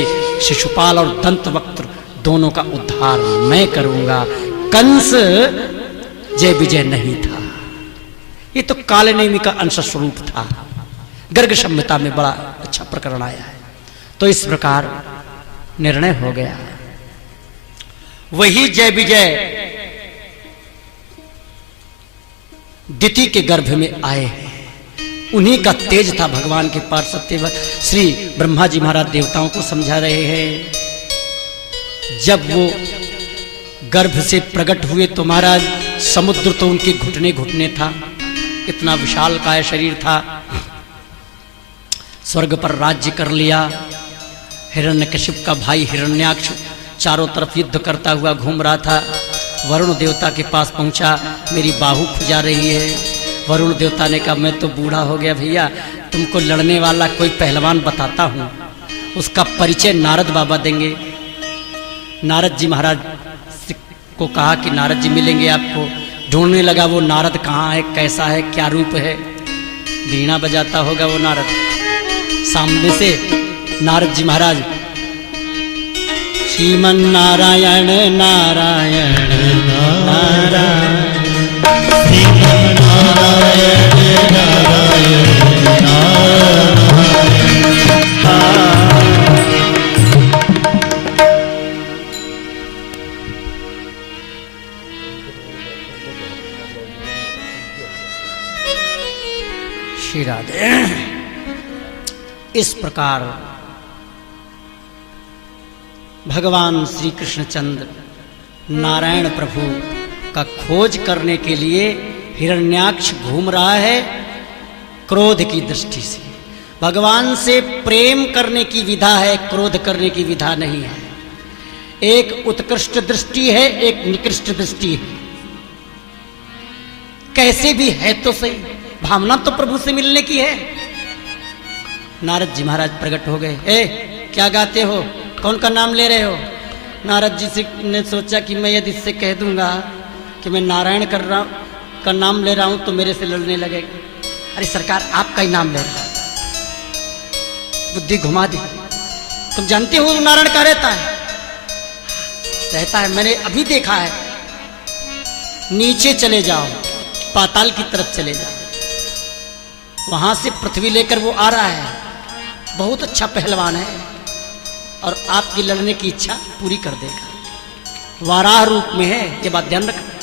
शिशुपाल और दंतवक्त्र दोनों का उद्धार मैं करूंगा। कंस जय विजय नहीं था, ये तो कालनेमी का अंश स्वरूप था। गर्ग संहिता में बड़ा अच्छा प्रकरण आया है। तो इस प्रकार निर्णय हो गया। वही जय विजय दिति के गर्भ में आए हैं, उन्हीं का तेज था भगवान के पार। सत्य श्री ब्रह्मा जी महाराज देवताओं को समझा रहे हैं, जब वो गर्भ से प्रकट हुए तो महाराज समुद्र तो उनके घुटने घुटने था, इतना विशाल काय शरीर था। स्वर्ग पर राज्य कर लिया। हिरण्यकशिप का भाई हिरण्याक्ष चारों तरफ युद्ध करता हुआ घूम रहा था। वरुण देवता के पास पहुंचा, मेरी बाहु खुजा रही है। वरुण देवता ने कहा, मैं तो बूढ़ा हो गया भैया, तुमको लड़ने वाला कोई पहलवान बताता हूं, उसका परिचय नारद बाबा देंगे। नारद जी महाराज को कहा कि नारद जी मिलेंगे आपको। ढूंढने लगा वो नारद कहाँ है, कैसा है, क्या रूप है। वीणा बजाता होगा वो नारद। सामने से नारद जी महाराज, श्रीमन नारायण नारायण नारायण, श्रीमन नारायण नारायण श्री राधे। इस प्रकार भगवान श्री कृष्णचंद्र नारायण प्रभु का खोज करने के लिए हिरण्याक्ष घूम रहा है क्रोध की दृष्टि से। भगवान से प्रेम करने की विधा है, क्रोध करने की विधा नहीं है। एक उत्कृष्ट दृष्टि है, एक निकृष्ट दृष्टि है। कैसे भी है तो सही, भावना तो प्रभु से मिलने की है। नारद जी महाराज प्रकट हो गए। क्या गाते हो, कौन का नाम ले रहे हो? नारद जी से ने सोचा कि मैं यदि इससे कह दूंगा कि मैं नारायण का नाम ले रहा हूं तो मेरे से लड़ने लगेगा। अरे सरकार, आपका ही नाम ले रहा है, बुद्धि घुमा दी। तुम जानते हो नारायण का रहता है, मैंने अभी देखा है। नीचे चले जाओ, पाताल की तरफ चले जाओ, वहां से पृथ्वी लेकर वो आ रहा है। बहुत अच्छा पहलवान है और आपकी लड़ने की इच्छा पूरी कर देगा। वाराह रूप में है, ये बात ध्यान रखना।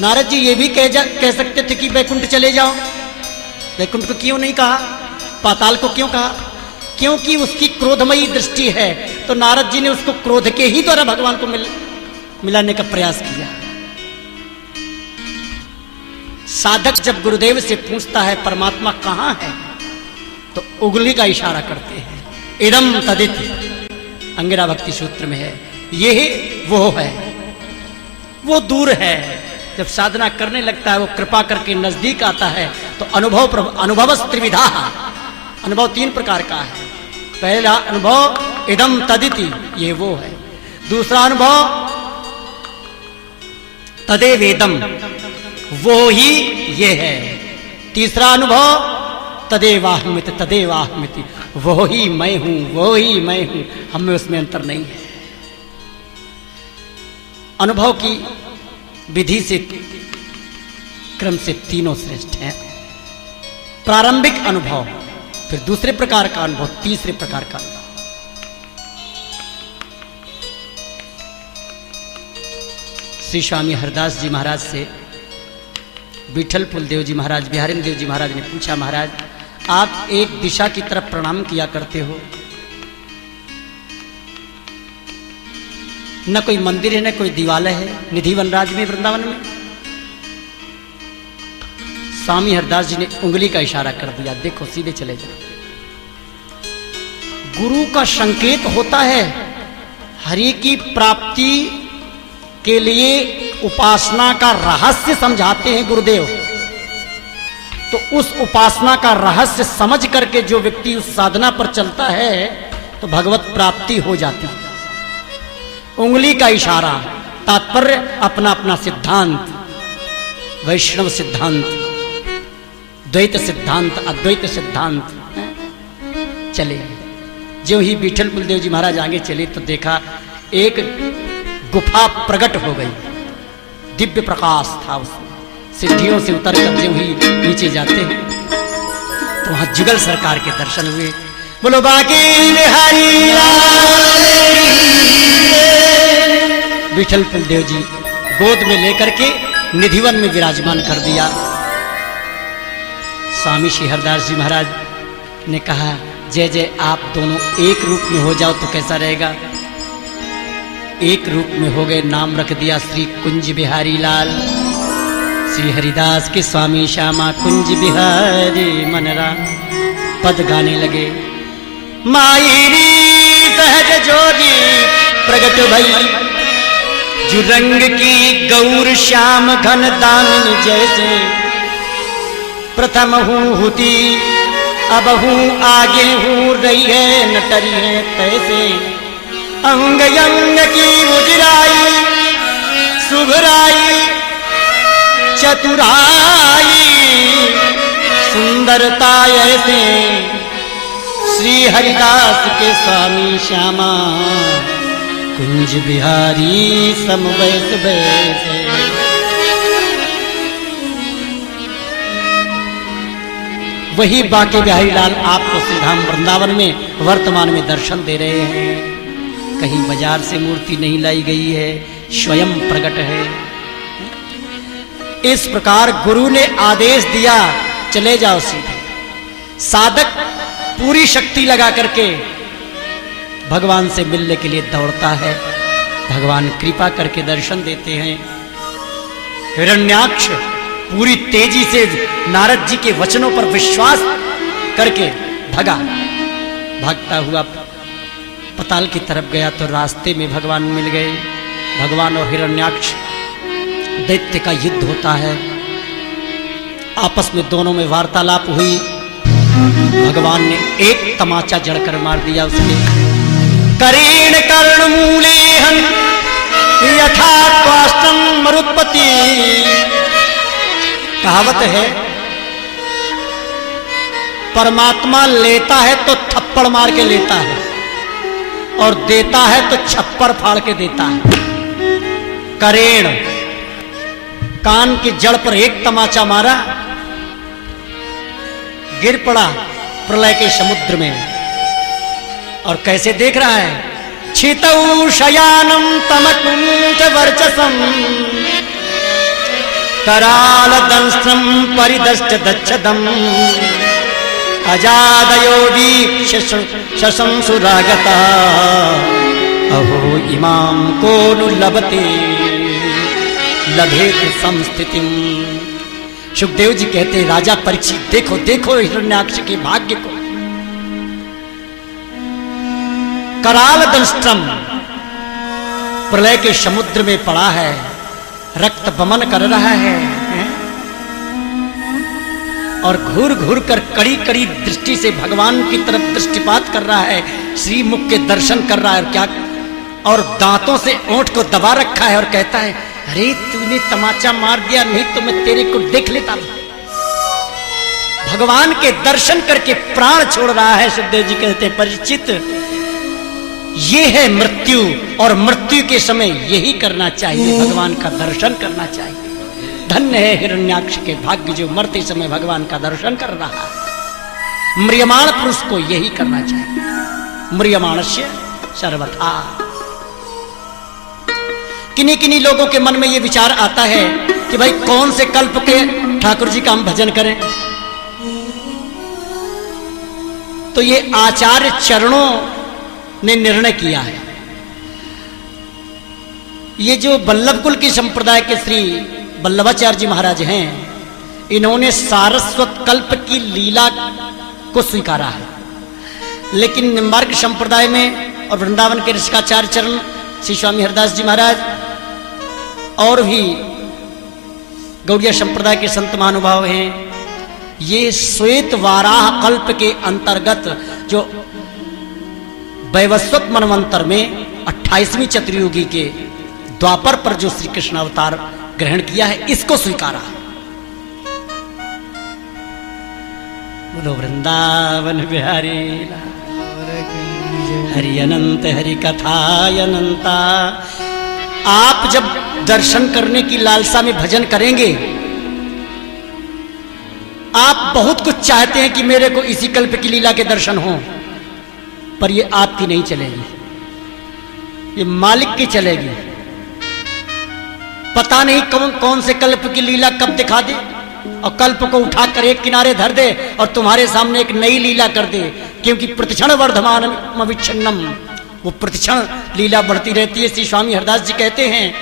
नारद जी ये भी कह सकते थे कि वैकुंठ चले जाओ। वैकुंठ को क्यों नहीं कहा, पाताल को क्यों कहा? क्योंकि उसकी क्रोधमयी दृष्टि है। तो नारद जी ने उसको क्रोध के ही द्वारा भगवान को मिलाने का प्रयास किया। साधक जब गुरुदेव से पूछता है परमात्मा कहां है, तो उंगली का इशारा करते हैं। इदम तदिति अंगिरा भक्ति सूत्र में है, ये वो है, वो दूर है। जब साधना करने लगता है, वो कृपा करके नजदीक आता है तो अनुभव त्रिविधा, अनुभव 3 प्रकार का है। पहला अनुभव इदम तदिति, ये वो है। दूसरा अनुभव तदेवेदम, वो ही ये है। तीसरा अनुभव तदेवाहमिति तदेवाहमिति, वो ही मैं हूं, वो ही मैं हूं, हमें उसमें अंतर नहीं है। अनुभव की विधि से क्रम से तीनों श्रेष्ठ हैं। प्रारंभिक अनुभव, फिर दूसरे प्रकार का अनुभव, तीसरे प्रकार का अनुभव। श्री स्वामी हरदास जी महाराज से विठल फुलदेव जी महाराज, बिहारी देव जी महाराज ने पूछा, महाराज आप एक दिशा की तरफ प्रणाम किया करते हो, न कोई मंदिर है न कोई दिवालय है निधि वनराज में, वृंदावन में। स्वामी हरदास जी ने उंगली का इशारा कर दिया, देखो सीधे चले जाओ। गुरु का संकेत होता है, हरि की प्राप्ति के लिए उपासना का रहस्य समझाते हैं गुरुदेव। तो उस उपासना का रहस्य समझ करके जो व्यक्ति उस साधना पर चलता है तो भगवत प्राप्ति हो जाती है। उंगली का इशारा, तात्पर्य अपना अपना सिद्धांत, वैष्णव सिद्धांत, द्वैत सिद्धांत, अद्वैत सिद्धांत चले। जो ही विठल फुलदेव जी महाराज आगे चले तो देखा एक गुफा प्रकट हो गई, दिव्य प्रकाश था उसमें। सीढ़ियों से उतर कर जो ही नीचे जाते हैं तो वहां जुगल सरकार के दर्शन हुए। बोलो बाकी बिहारी लाल, विठल फुलदेव जी गोद में लेकर के निधिवन में विराजमान कर दिया। स्वामी श्री हरदास जी महाराज ने कहा, जय जय आप दोनों एक रूप में हो जाओ तो कैसा रहेगा। एक रूप में हो गए, नाम रख दिया श्री कुंज बिहारी लाल। श्री हरिदास के स्वामी श्यामा कुंज बिहारी मनरा पद गाने लगे। मायरी सहज जोगी प्रगट भई, जो रंग की गौर श्याम घन दामिनी जैसे। प्रथम हूँ हुती अब हूँ आगे हूँ, रही है न टरी है तैसे। अंग अंग की उजराई सुघराई चतुराई सुंदरता ऐसे। श्री हरिदास के स्वामी श्यामा कुंज बिहारी समवैस वैसे। वही बाके बिहारी लाल आपको श्रीधाम वृंदावन में वर्तमान में दर्शन दे रहे हैं। कहीं बाजार से मूर्ति नहीं लाई गई है, स्वयं प्रकट है। इस प्रकार गुरु ने आदेश दिया, चले जाओ सीधे। साधक पूरी शक्ति लगा करके भगवान से मिलने के लिए दौड़ता है। भगवान कृपा करके दर्शन देते हैं। हिरण्याक्ष पूरी तेजी से नारद जी के वचनों पर विश्वास करके भागता हुआ पताल की तरफ गया तो रास्ते में भगवान मिल गए। भगवान और हिरण्याक्ष, दैत्य का युद्ध होता है, आपस में दोनों में वार्तालाप हुई। भगवान ने एक तमाचा जड़कर मार दिया उसके। करेण कर्ण मूले हन यथा त्वाष्टम मरुत्पत्ति। कहावत है, परमात्मा लेता है तो थप्पड़ मार के लेता है और देता है तो छप्पर फाड़ के देता है। करेण, कान की जड़ पर एक तमाचा मारा, गिर पड़ा प्रलय के समुद्र में। और कैसे देख रहा है, छितौ शयानम तमकुंठ वर्चसम कराल दंस्त्रम परिदष्ट दच्छदम अजादयो वीक्ष्य शशंसुरागता अहो इमाम को नु लभते लभेत संस्थितिम। सुखदेव जी कहते हैं, राजा परीक्षित देखो देखो हिरण्याक्ष के भाग्य को। कराल दंष्ट्रम, प्रलय के समुद्र में पड़ा है, रक्त बमन कर रहा है और घूर घूर कर कड़ी कड़ी दृष्टि से भगवान की तरफ दृष्टिपात कर रहा है, श्री मुख के दर्शन कर रहा है। और क्या, और दांतों से ओंठ को दबा रखा है और कहता है, अरे तूने तमाचा मार दिया, नहीं तो मैं तेरे को देख लेता। भगवान के दर्शन करके प्राण छोड़ रहा है। सुखदेव जी कहते हैं, परीक्षित ये है मृत्यु, और मृत्यु के समय यही करना चाहिए, भगवान का दर्शन करना चाहिए। धन्य है हिरण्याक्ष के भाग्य जो मरते समय भगवान का दर्शन कर रहा है। म्रियमाण पुरुष को यही करना चाहिए। म्रियमाणस्य सर्वथा। किन्हीं किन्हीं लोगों के मन में यह विचार आता है कि भाई कौन से कल्प के ठाकुर जी का हम भजन करें। तो ये आचार्य चरणों ने निर्णय किया है। ये जो वल्लभ कुल की संप्रदाय के श्री वल्लभाचार्य जी महाराज हैं, इन्होंने सारस्वत कल्प की लीला को स्वीकारा है। लेकिन निम्बार्क संप्रदाय में और वृंदावन के ऋषिकाचार्य चरण श्री स्वामी हरदास जी महाराज और भी गौड़िया संप्रदाय के संत महानुभाव हैं, ये श्वेत वाराह कल्प के अंतर्गत जो वैवस्वत मनवंतर में 28वीं चतुर्युगी के द्वापर पर जो श्री कृष्ण अवतार ग्रहण किया है, इसको स्वीकारा। बोलो वृंदावन बिहारी हरि अनंत हरि कथा अनंता। आप जब दर्शन करने की लालसा में भजन करेंगे, आप बहुत कुछ चाहते हैं कि मेरे को इसी कल्प की लीला के दर्शन हो, पर ये आपकी नहीं चलेगी, ये मालिक की चलेगी। पता नहीं कौन कौन से कल्प की लीला कब दिखा दे और कल्प को उठाकर एक किनारे धर दे और तुम्हारे सामने एक नई लीला कर दे। क्योंकि प्रतिक्षण वर्धमान अविच्छिन्नम, वो प्रतिक्षण लीला बढ़ती रहती है। श्री स्वामी हरदास जी कहते हैं,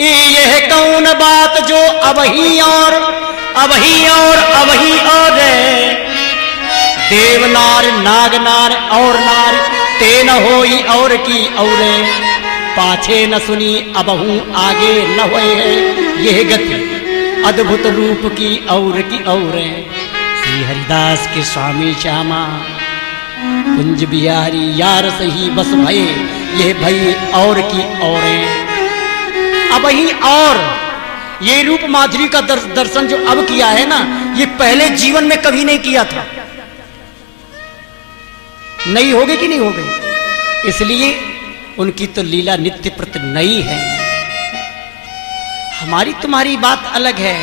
यह कौन बात जो अबही और अबही और अबही और देवनार नागनार और नार ते न होई और की और पाछे न सुनी अबहू आगे न होए है। यह गति अद्भुत रूप की और श्री हरिदास के स्वामी श्यामा कुंज बिहारी यार सही बस भये, यह भई और की और अब ही। और ये रूप माधुरी का दर्शन जो अब किया है ना, ये पहले जीवन में कभी नहीं किया था। नहीं होगी कि नहीं होगी, इसलिए उनकी तो लीला नित्य प्रति नई है। हमारी तुम्हारी बात अलग है,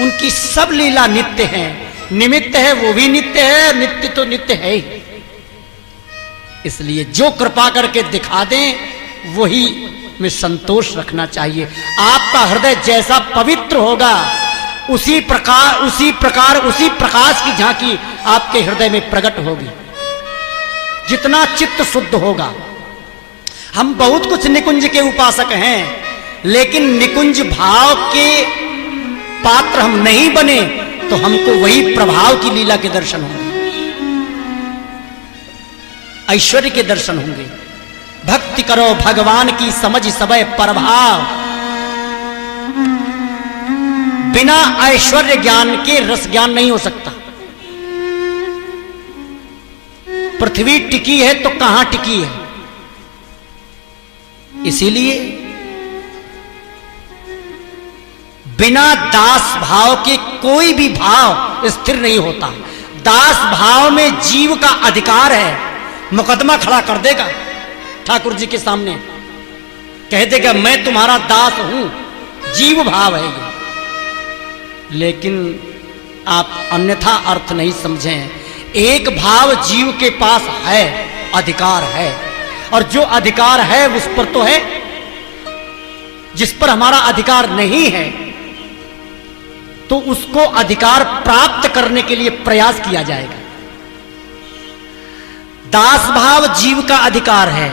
उनकी सब लीला नित्य है। निमित्त है वो भी नित्य है, नित्य तो नित्य है ही। इसलिए जो कृपा करके दिखा दें वही में संतोष रखना चाहिए। आपका हृदय जैसा पवित्र होगा, उसी प्रकाश की झांकी आपके हृदय में प्रकट होगी। जितना चित्त शुद्ध होगा। हम बहुत कुछ निकुंज के उपासक हैं, लेकिन निकुंज भाव के पात्र हम नहीं बने तो हमको वही प्रभाव की लीला के दर्शन होंगे, ऐश्वर्य के दर्शन होंगे। भक्ति करो भगवान की समझ सबय प्रभाव, बिना ऐश्वर्य ज्ञान के रस ज्ञान नहीं हो सकता। पृथ्वी टिकी है तो कहां टिकी है, इसीलिए बिना दास भाव के कोई भी भाव स्थिर नहीं होता। दास भाव में जीव का अधिकार है, मुकदमा खड़ा कर देगा ठाकुर जी के सामने, कह देगा मैं तुम्हारा दास हूं, जीव भाव है ये। लेकिन आप अन्यथा अर्थ नहीं समझें। एक भाव जीव के पास है, अधिकार है, और जो अधिकार है उस पर तो है, जिस पर हमारा अधिकार नहीं है तो उसको अधिकार प्राप्त करने के लिए प्रयास किया जाएगा। दास भाव जीव का अधिकार है,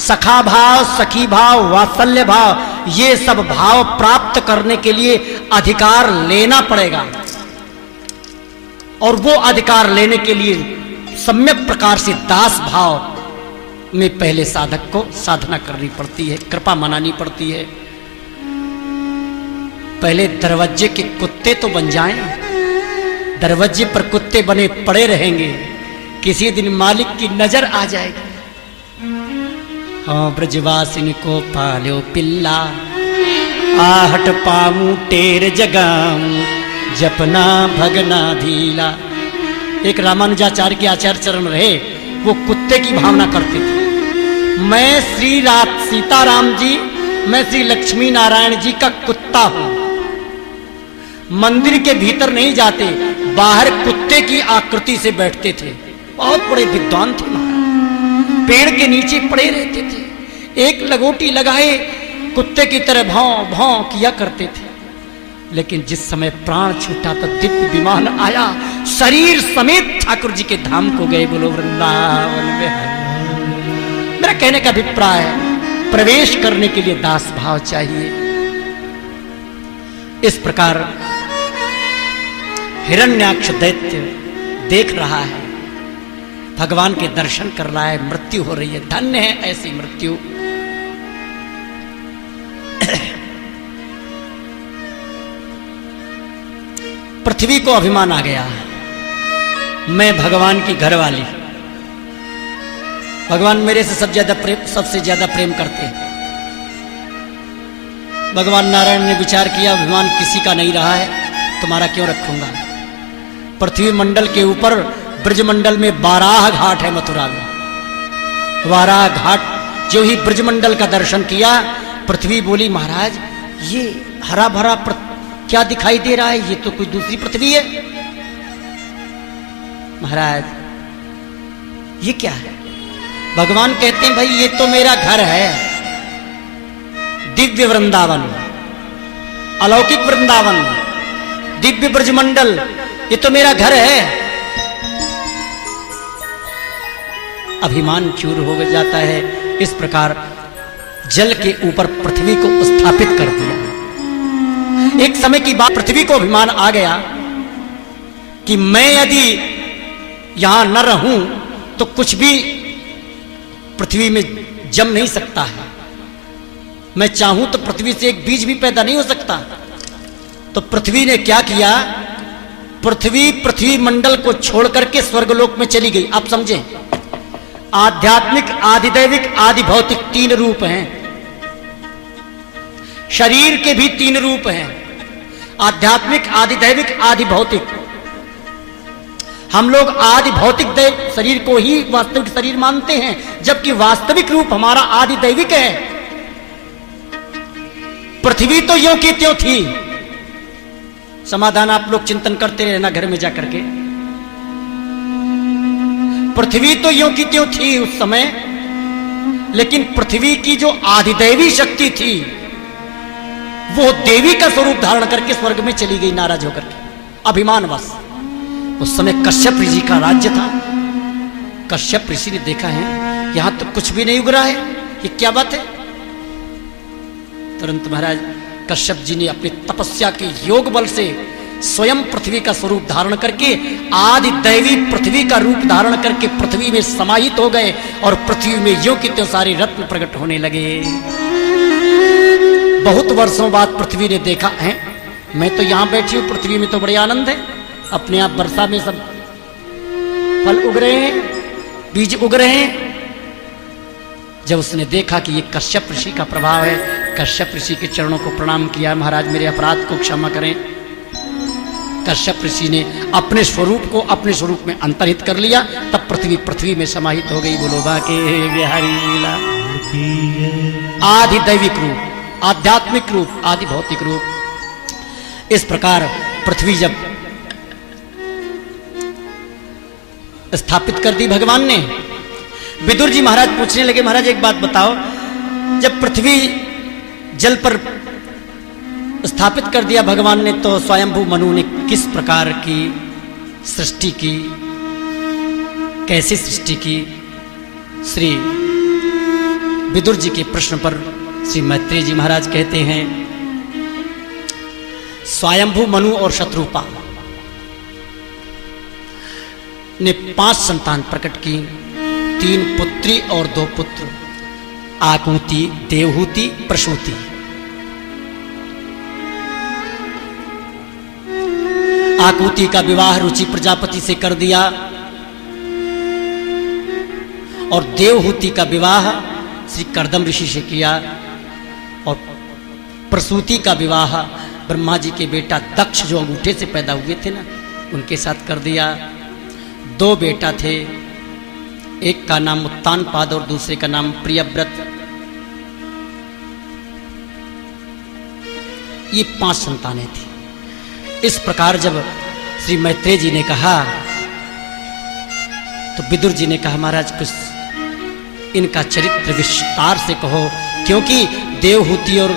सखा भाव, सखी भाव, वात्सल्य भाव, ये सब भाव प्राप्त करने के लिए अधिकार लेना पड़ेगा। और वो अधिकार लेने के लिए सम्यक प्रकार से दास भाव में पहले साधक को साधना करनी पड़ती है, कृपा मनानी पड़ती है। पहले दरवाजे के कुत्ते तो बन जाएं, दरवाजे पर कुत्ते बने पड़े रहेंगे, किसी दिन मालिक की नजर आ जाएगी। हाँ ब्रजवासिनी को पालो पिल्ला, आहट पामू टेर जगाऊं, जपना भगना धीला। एक रामानुजाचार्य के आचार्य चरण रहे, वो कुत्ते की भावना करते थे। मैं श्री सीताराम जी, मैं श्री लक्ष्मी नारायण जी का कुत्ता हूं। मंदिर के भीतर नहीं जाते, बाहर कुत्ते की आकृति से बैठते थे। बहुत बड़े विद्वान थे महाराज, पेड़ के नीचे पड़े रहते थे, एक लगोटी लगाए कुत्ते की तरह भौं भौं किया करते थे। लेकिन जिस समय प्राण छूटा तो दिव्य विमान आया, शरीर समेत ठाकुर जी के धाम को गए। बोलो वृंदावन में। मेरा कहने का अभिप्राय है, प्रवेश करने के लिए दास भाव चाहिए। इस प्रकार हिरण्याक्ष दैत्य देख रहा है, भगवान के दर्शन कर रहा है, मृत्यु हो रही है। धन्य है ऐसी मृत्यु। पृथ्वी को अभिमान आ गया, मैं भगवान की घरवाली, भगवान मेरे से सबसे ज्यादा प्रेम करते हैं। भगवान नारायण ने विचार किया, अभिमान किसी का नहीं रहा है, तुम्हारा क्यों रखूंगा। पृथ्वी मंडल के ऊपर ब्रजमंडल में बाराह घाट है मथुरा में। बाराह घाट जो ही ब्रजमंडल का दर्शन किया, पृथ्वी बोली महाराज ये हरा भरा क्या दिखाई दे रहा है, ये तो कोई दूसरी पृथ्वी है। महाराज ये क्या है। भगवान कहते हैं भाई ये तो मेरा घर है, दिव्य वृंदावन, अलौकिक वृंदावन, दिव्य ब्रजमंडल, ये तो मेरा घर है। अभिमान चूर हो जाता है। इस प्रकार जल के ऊपर पृथ्वी को स्थापित कर दिया। एक समय की बात, पृथ्वी को अभिमान आ गया कि मैं यदि यहां न रहूं तो कुछ भी पृथ्वी में जम नहीं सकता है। मैं चाहूं तो पृथ्वी से एक बीज भी पैदा नहीं हो सकता। तो पृथ्वी ने क्या किया, पृथ्वी मंडल को छोड़ करके स्वर्गलोक में चली गई। आप समझें, आध्यात्मिक, आधिदैविक, आदि भौतिक तीन रूप हैं। शरीर के भी तीन रूप हैं, आध्यात्मिक, आधिदैविक, आदि भौतिक। हम लोग आदि भौतिक शरीर को ही वास्तविक शरीर मानते हैं, जबकि वास्तविक रूप हमारा आदि दैविक है। पृथ्वी तो यों की त्यों थी। समाधान आप लोग चिंतन करते रहना घर में जाकर के। पृथ्वी तो यों की त्यों थी उस समय, लेकिन पृथ्वी की जो आदिदैवी शक्ति थी वो देवी का स्वरूप धारण करके स्वर्ग में चली गई नाराज होकर के, अभिमानवश। उस समय कश्यप ऋषि का राज्य था। कश्यप ऋषि ने देखा है यहां तो कुछ भी नहीं उग रहा है, ये क्या बात है। तुरंत महाराज कश्यप जी ने अपनी तपस्या के योग बल से स्वयं पृथ्वी का स्वरूप धारण करके आदि दैवी पृथ्वी का रूप धारण करके पृथ्वी में समाहित हो गए और पृथ्वी में यों की त्यों सारे रत्न प्रकट होने लगे। बहुत वर्षों बाद पृथ्वी ने देखा है, मैं तो यहां बैठी हूं, पृथ्वी में तो बड़े आनंद है, अपने आप वर्षा में सब फल उग रहे हैं, बीज उग रहे हैं। जब उसने देखा कि ये कश्यप ऋषि का प्रभाव है, कश्यप ऋषि के चरणों को प्रणाम किया, महाराज मेरे अपराध को क्षमा करें। कश्यप ऋषि ने अपने स्वरूप को अपने स्वरूप में अंतर्हित कर लिया, तब पृथ्वी में समाहित हो गई। बोलो बाके बिहारी लीला। आदि दैविक रूप, आध्यात्मिक रूप, आदि भौतिक रूप। इस प्रकार पृथ्वी जब स्थापित कर दी भगवान ने, विदुर जी महाराज पूछने लगे, महाराज एक बात बताओ, जब पृथ्वी जल पर स्थापित कर दिया भगवान ने, तो स्वयंभू मनु ने किस प्रकार की सृष्टि की, कैसी सृष्टि की? श्री विदुर जी के प्रश्न पर श्री मैत्रेय जी महाराज कहते हैं, स्वयंभू मनु और शत्रुपा ने 5 संतान प्रकट की, 3 पुत्री और 2 पुत्र, आकुति, देवहूति, प्रसूति। आकुति का विवाह रुचि प्रजापति से कर दिया और देवहूति का विवाह श्री कर्दम ऋषि से किया और प्रसूति का विवाह ब्रह्मा जी के बेटा दक्ष जो अंगूठे से पैदा हुए थे ना, उनके साथ कर दिया। 2 बेटा थे, एक का नाम उत्तानपाद और दूसरे का नाम प्रियव्रत। ये 5 संतानें थी। इस प्रकार जब श्री मैत्रेय जी ने कहा तो विदुर जी ने कहा, महाराज कुछ इनका चरित्र विस्तार से कहो, क्योंकि देवहूति और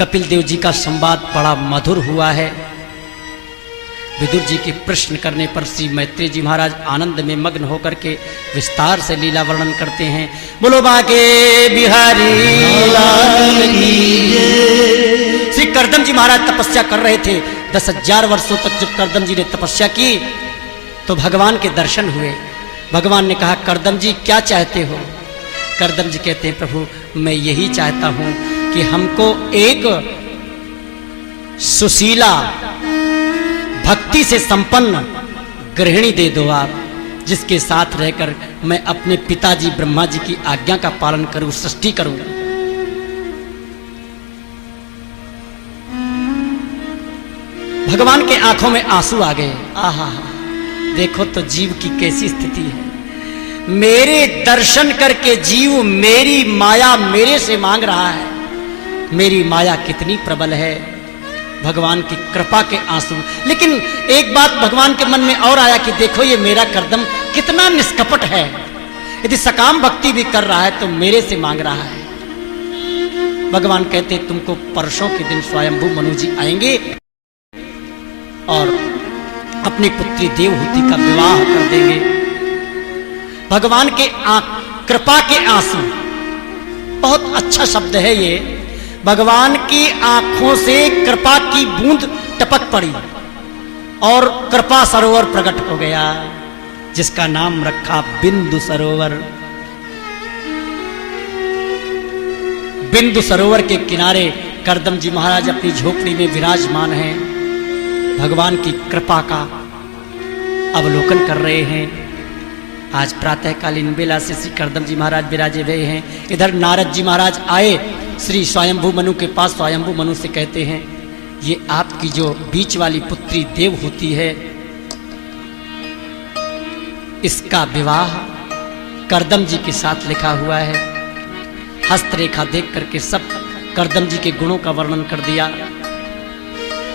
कपिल देव जी का संवाद बड़ा मधुर हुआ है। विदुर जी के प्रश्न करने पर श्री मैत्रेय जी महाराज आनंद में मग्न होकर के विस्तार से लीला वर्णन करते हैं। बोलो बाके बिहारी लाल की। श्री कर्दम जी महाराज तपस्या कर रहे थे। 10,000 वर्षों तक जब कर्दम जी ने तपस्या की तो भगवान के दर्शन हुए। भगवान ने कहा, कर्दम जी क्या चाहते हो? कर्दम जी कहते हैं, प्रभु मैं यही चाहता हूं कि हमको एक सुशीला भक्ति से संपन्न गृहिणी दे दो आप, जिसके साथ रहकर मैं अपने पिताजी ब्रह्मा जी की आज्ञा का पालन करूं, सृष्टि करूं। भगवान के आंखों में आंसू आ गए। आहा, देखो तो जीव की कैसी स्थिति है। मेरे दर्शन करके जीव मेरी माया मेरे से मांग रहा है। मेरी माया कितनी प्रबल है। भगवान की कृपा के आंसू। लेकिन एक बात भगवान के मन में और आया कि देखो ये मेरा कर्दम कितना निष्कपट है। यदि सकाम भक्ति भी कर रहा है तो मेरे से मांग रहा है। भगवान कहते, तुमको परसों के दिन स्वयंभू मनु जी आएंगे और अपनी पुत्री देवहूति का विवाह कर देंगे। भगवान के कृपा के आंसू, बहुत अच्छा शब्द है ये। भगवान की आंखों से कृपा की बूंद टपक पड़ी और कृपा सरोवर प्रकट हो गया, जिसका नाम रखा बिंदु सरोवर। बिंदु सरोवर के किनारे कर्दम जी महाराज अपनी झोपड़ी में विराजमान हैं। भगवान की कृपा का अवलोकन कर रहे हैं। आज प्रातःकालीन बेला से श्री कर्दम जी महाराज विराजे हुए हैं। इधर नारद जी महाराज आए श्री स्वयंभू मनु के पास। स्वयंभू मनु से कहते हैं, ये आपकी जो बीच वाली पुत्री देवहूति है, इसका विवाह कर्दम जी के साथ लिखा हुआ है। हस्तरेखा देख करके सब कर्दम जी के गुणों का वर्णन कर दिया।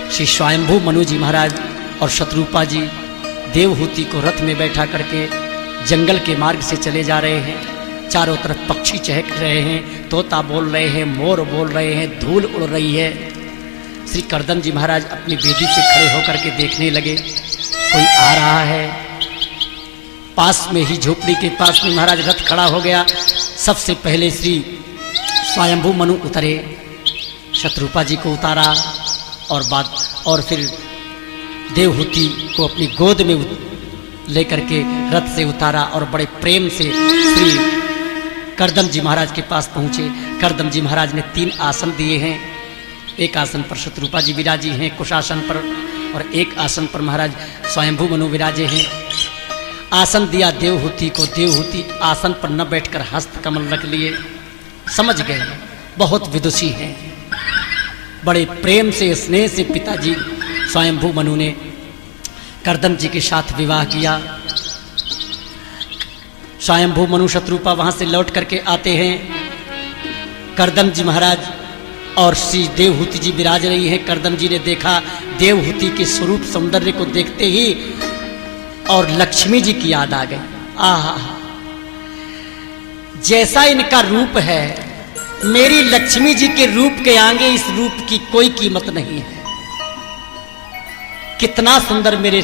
श्री स्वयंभू मनु जी महाराज और शत्रुपा जी देवहूति को रथ में बैठा करके जंगल के मार्ग से चले जा रहे हैं। चारों तरफ पक्षी चहक रहे हैं, तोता बोल रहे हैं, मोर बोल रहे हैं, धूल उड़ रही है। श्री कर्दम जी महाराज अपनी बेदी से खड़े होकर के देखने लगे, कोई आ रहा है। पास में ही झोपड़ी के पास में महाराज रथ खड़ा हो गया। सबसे पहले श्री स्वयंभू मनु उतरे शत्रुपा जी को उतारा और फिर देवहूति को अपनी गोद में लेकर के रथ से उतारा और बड़े प्रेम से श्री करदम जी महाराज के पास पहुंचे। करदम जी महाराज ने 3 आसन दिए हैं। एक आसन पर शत्रुपा जी विराजी हैं कुशासन पर, और एक आसन पर महाराज स्वयंभू मनु विराजे हैं। आसन दिया देवहूति को, देवहूति आसन पर न बैठकर हस्त कमल रख लिए। समझ गए बहुत विदुषी हैं। बड़े प्रेम से स्नेह से पिताजी स्वयंभू मनु ने करदम जी के साथ विवाह किया। स्वयंभू मनु शत्रुपा वहां से लौट करके आते हैं। करदम जी महाराज और श्री देवहूति जी विराज रही हैं। करदम जी ने देखा, देवहूति के स्वरूप सौंदर्य को देखते ही और लक्ष्मी जी की याद आ गई। आहा, जैसा इनका रूप है, मेरी लक्ष्मी जी के रूप के आगे इस रूप की कोई कीमत नहीं है। कितना सुंदर मेरे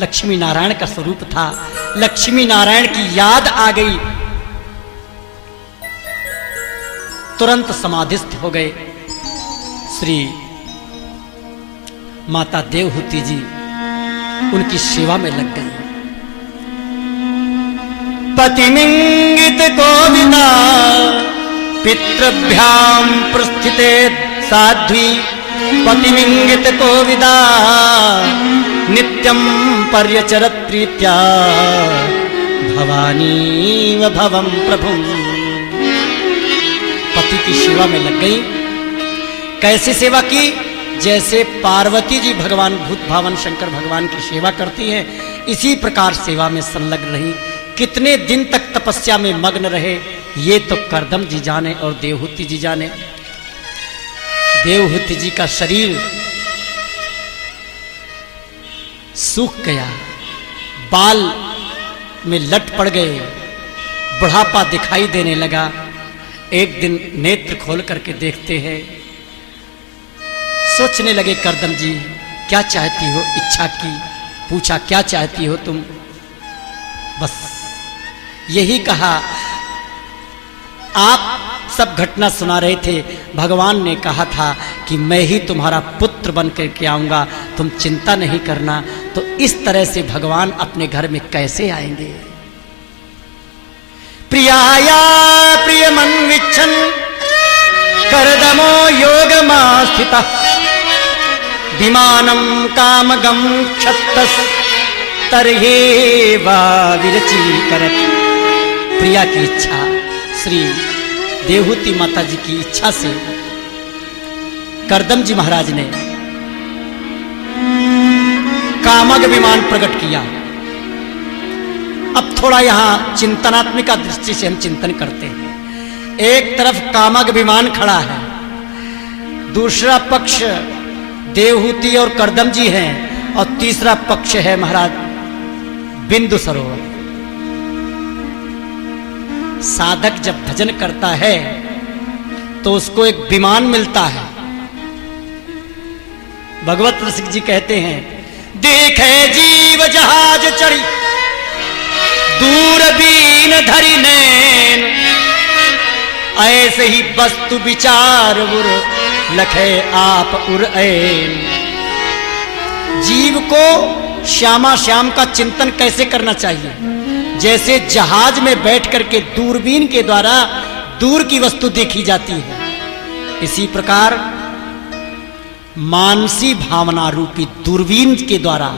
लक्ष्मी नारायण का स्वरूप था। लक्ष्मी नारायण की याद आ गई, तुरंत समाधिस्थ हो गए। श्री माता देवहूति जी उनकी सेवा में लग गई। पतिमिंगित कोविदा पितृभ्याम प्रस्थिते साध्वी, पतिमिंगित कोविदा नित्यं पर्यचरत प्रीत्या, भवानी व भवम प्रभुम। पति की सेवा में लग गई। कैसे सेवा की? जैसे पार्वती जी भगवान भूत भावन शंकर भगवान की सेवा करती हैं, इसी प्रकार सेवा में संलग्न रही। कितने दिन तक तपस्या में मग्न रहे ये तो करदम जी जाने और देवहूति जी जाने। देवहूति जी का शरीर सूख गया, बाल में लट पड़ गए, बुढ़ापा दिखाई देने लगा। एक दिन नेत्र खोल करके देखते हैं, सोचने लगे करदम जी क्या चाहती हो, इच्छा की। पूछा क्या चाहती हो तुम? बस यही कहा। आप सब घटना सुना रहे थे, भगवान ने कहा था कि मैं ही तुम्हारा पुत्र बन करके आऊंगा, तुम चिंता नहीं करना। तो इस तरह से भगवान अपने घर में कैसे आएंगे? प्रियाया प्रियमन्विच्छन् करदमो योगमास्थितः, विमानं कामगं क्षत्तस् तर्हेवा विरचीकरत्। प्रिया की इच्छा, श्री देवहूति माता जी की इच्छा से करदम जी महाराज ने कामग विमान प्रकट किया। अब थोड़ा यहां चिंतनात्मक दृष्टि से हम चिंतन करते हैं। एक तरफ कामग विमान खड़ा है, दूसरा पक्ष देवहूति और करदम जी हैं, और तीसरा पक्ष है महाराज बिंदु सरोवर। साधक जब भजन करता है तो उसको एक विमान मिलता है। भगवत रसिक जी कहते हैं, देखे जीव जहाज चढ़ी दूरबीन धरि नैन, ऐसे ही वस्तु विचार उर लखे आप उर ऐन। जीव को श्यामा श्याम का चिंतन कैसे करना चाहिए? जैसे जहाज में बैठ करके दूरबीन के द्वारा दूर की वस्तु देखी जाती है, इसी प्रकार मानसी भावना रूपी दूरबीन के द्वारा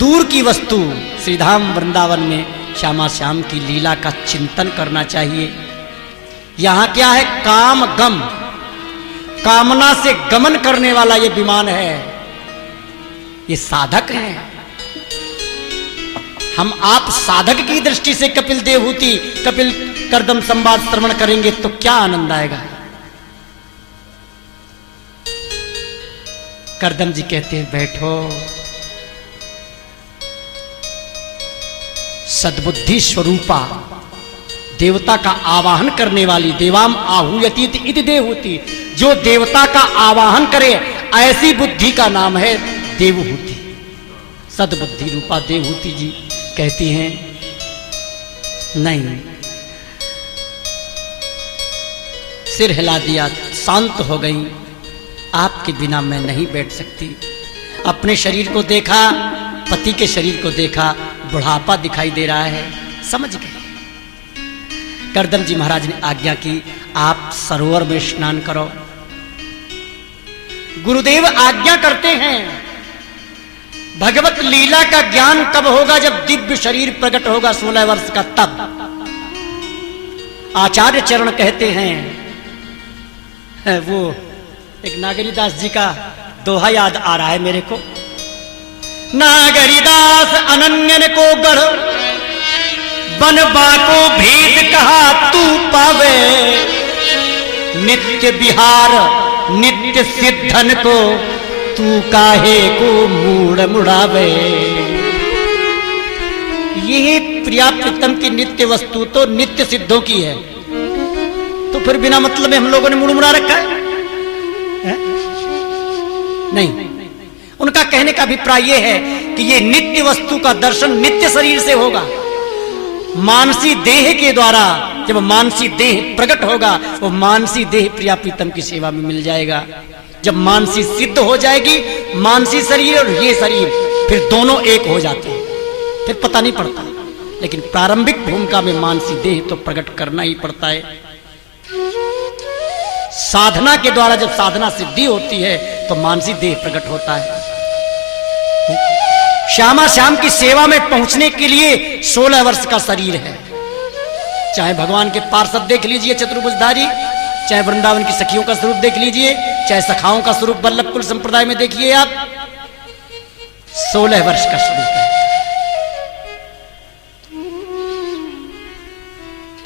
दूर की वस्तु श्रीधाम वृंदावन में श्यामा श्याम की लीला का चिंतन करना चाहिए। यहां क्या है? काम गम, कामना से गमन करने वाला ये विमान है, ये साधक है। हम आप साधक की दृष्टि से कपिल देवहूति कपिल करदम संवाद श्रवण करेंगे तो क्या आनंद आएगा। करदम जी कहते हैं बैठो। सद्बुद्धि स्वरूपा, देवता का आवाहन करने वाली, देवाम आहूयति इति देवहूति, जो देवता का आवाहन करे ऐसी बुद्धि का नाम है देवहूति। सद्बुद्धि रूपा देवहूति जी कहती हैं नहीं, सिर हिला दिया, शांत हो गई। आपके बिना मैं नहीं बैठ सकती। अपने शरीर को देखा, पति के शरीर को देखा, बुढ़ापा दिखाई दे रहा है, समझ गए। करदम जी महाराज ने आज्ञा की, आप सरोवर में स्नान करो। गुरुदेव आज्ञा करते हैं। भगवत लीला का ज्ञान कब होगा? जब दिव्य शरीर प्रकट होगा 16 वर्ष का, तब। आचार्य चरण कहते हैं, वो एक नागरीदास जी का दोहा याद आ रहा है मेरे को। नागरीदास अनन्यन को गढ़, बनबा को भेद कहा तू पावे, नित्य विहार नित्य सिद्धन को तू काहे को मूड़ मुड़ावे। यही प्रिया प्रीतम की नित्य वस्तु तो नित्य सिद्धों की है, तो फिर बिना मतलब में हम लोगों ने मुड़ मुड़ा रखा है? नहीं, उनका कहने का अभिप्राय यह है कि ये नित्य वस्तु का दर्शन नित्य शरीर से होगा। मानसी देह के द्वारा जब मानसी देह प्रकट होगा, वो मानसी देह प्रिया प्रीतम की सेवा में मिल जाएगा। जब मानसी सिद्ध हो जाएगी, मानसी शरीर और ये शरीर, फिर दोनों एक हो जाते हैं, फिर पता नहीं पड़ता। लेकिन प्रारंभिक भूमिका में मानसी देह तो प्रकट करना ही पड़ता है। साधना के द्वारा जब साधना सिद्धि होती है तो मानसी देह प्रकट होता है। श्यामा श्याम की सेवा में पहुंचने के लिए 16 वर्ष का शरीर है। चाहे भगवान के पार्षद देख लीजिए चतुर्भुजधारी, चाहे वृंदावन की सखियों का स्वरूप देख लीजिए, चाहे सखाओं का स्वरूप वल्लभ कुल संप्रदाय में देखिए आप, 16 वर्ष का स्वरूप है।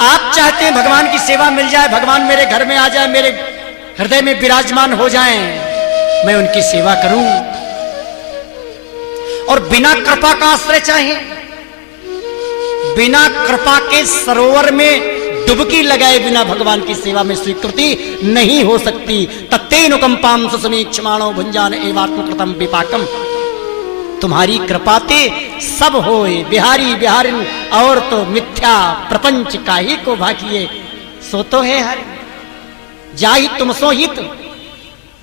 आप चाहते हैं भगवान की सेवा मिल जाए, भगवान मेरे घर में आ जाए, मेरे हृदय में विराजमान हो जाएं, मैं उनकी सेवा करूं, और बिना कृपा का आश्रय चाहे, बिना कृपा के सरोवर में डुबकी लगाए बिना भगवान की सेवा में स्वीकृति नहीं हो सकती। तत्तेनुकंपाम सुसमीक्षमाणो भुंजान एवात्मकृतम विपाकम। तुम्हारी कृपाते सब होए, बिहारी बिहारिन और तो मिथ्या प्रपंच काहे को भागिए, सो तो है हरि। जाहि तुम सो हित,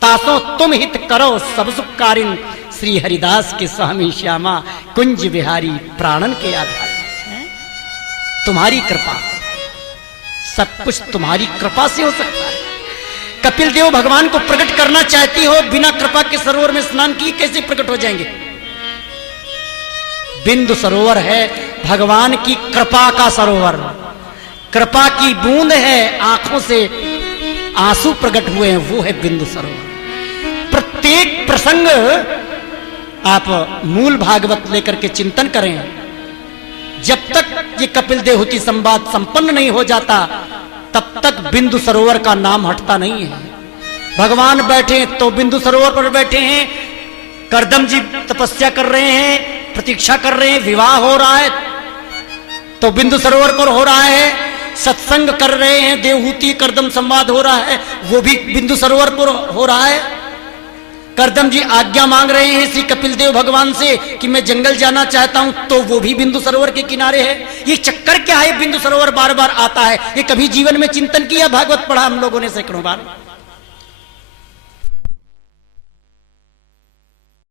तासो तुम हित करो सब सुखकारिन। श्री हरिदास के स्वामी श्यामा कुंज बिहारी प्राणन के आधार। तुम्हारी कृपा, सब कुछ तुम्हारी कृपा से हो सकता है। कपिल देव भगवान को प्रकट करना चाहती हो, बिना कृपा के सरोवर में स्नान किए कैसे प्रकट हो जाएंगे? बिंदु सरोवर है भगवान की कृपा का सरोवर, कृपा की बूंद है, आंखों से आंसू प्रकट हुए हैं, वो है बिंदु सरोवर। प्रत्येक प्रसंग आप मूल भागवत लेकर के चिंतन करें, जब तक ये कपिल देवहूति संवाद संपन्न नहीं हो जाता, तब तक बिंदु सरोवर का नाम हटता नहीं है। भगवान बैठे तो बिंदु सरोवर पर बैठे हैं, करदम जी तपस्या कर रहे हैं, प्रतीक्षा कर रहे हैं, विवाह हो रहा है तो बिंदु सरोवर पर हो रहा है, सत्संग कर रहे हैं, देवहूति करदम संवाद हो रहा है, वो भी बिंदु सरोवर पर हो रहा है। करदम जी आज्ञा मांग रहे हैं श्री कपिल देव भगवान से कि मैं जंगल जाना चाहता हूं, तो वो भी बिंदु सरोवर के किनारे है। ये चक्कर क्या है? बिंदु सरोवर बार बार आता है, ये कभी जीवन में चिंतन किया? भागवत पढ़ा हम लोगों ने सैकड़ों बार।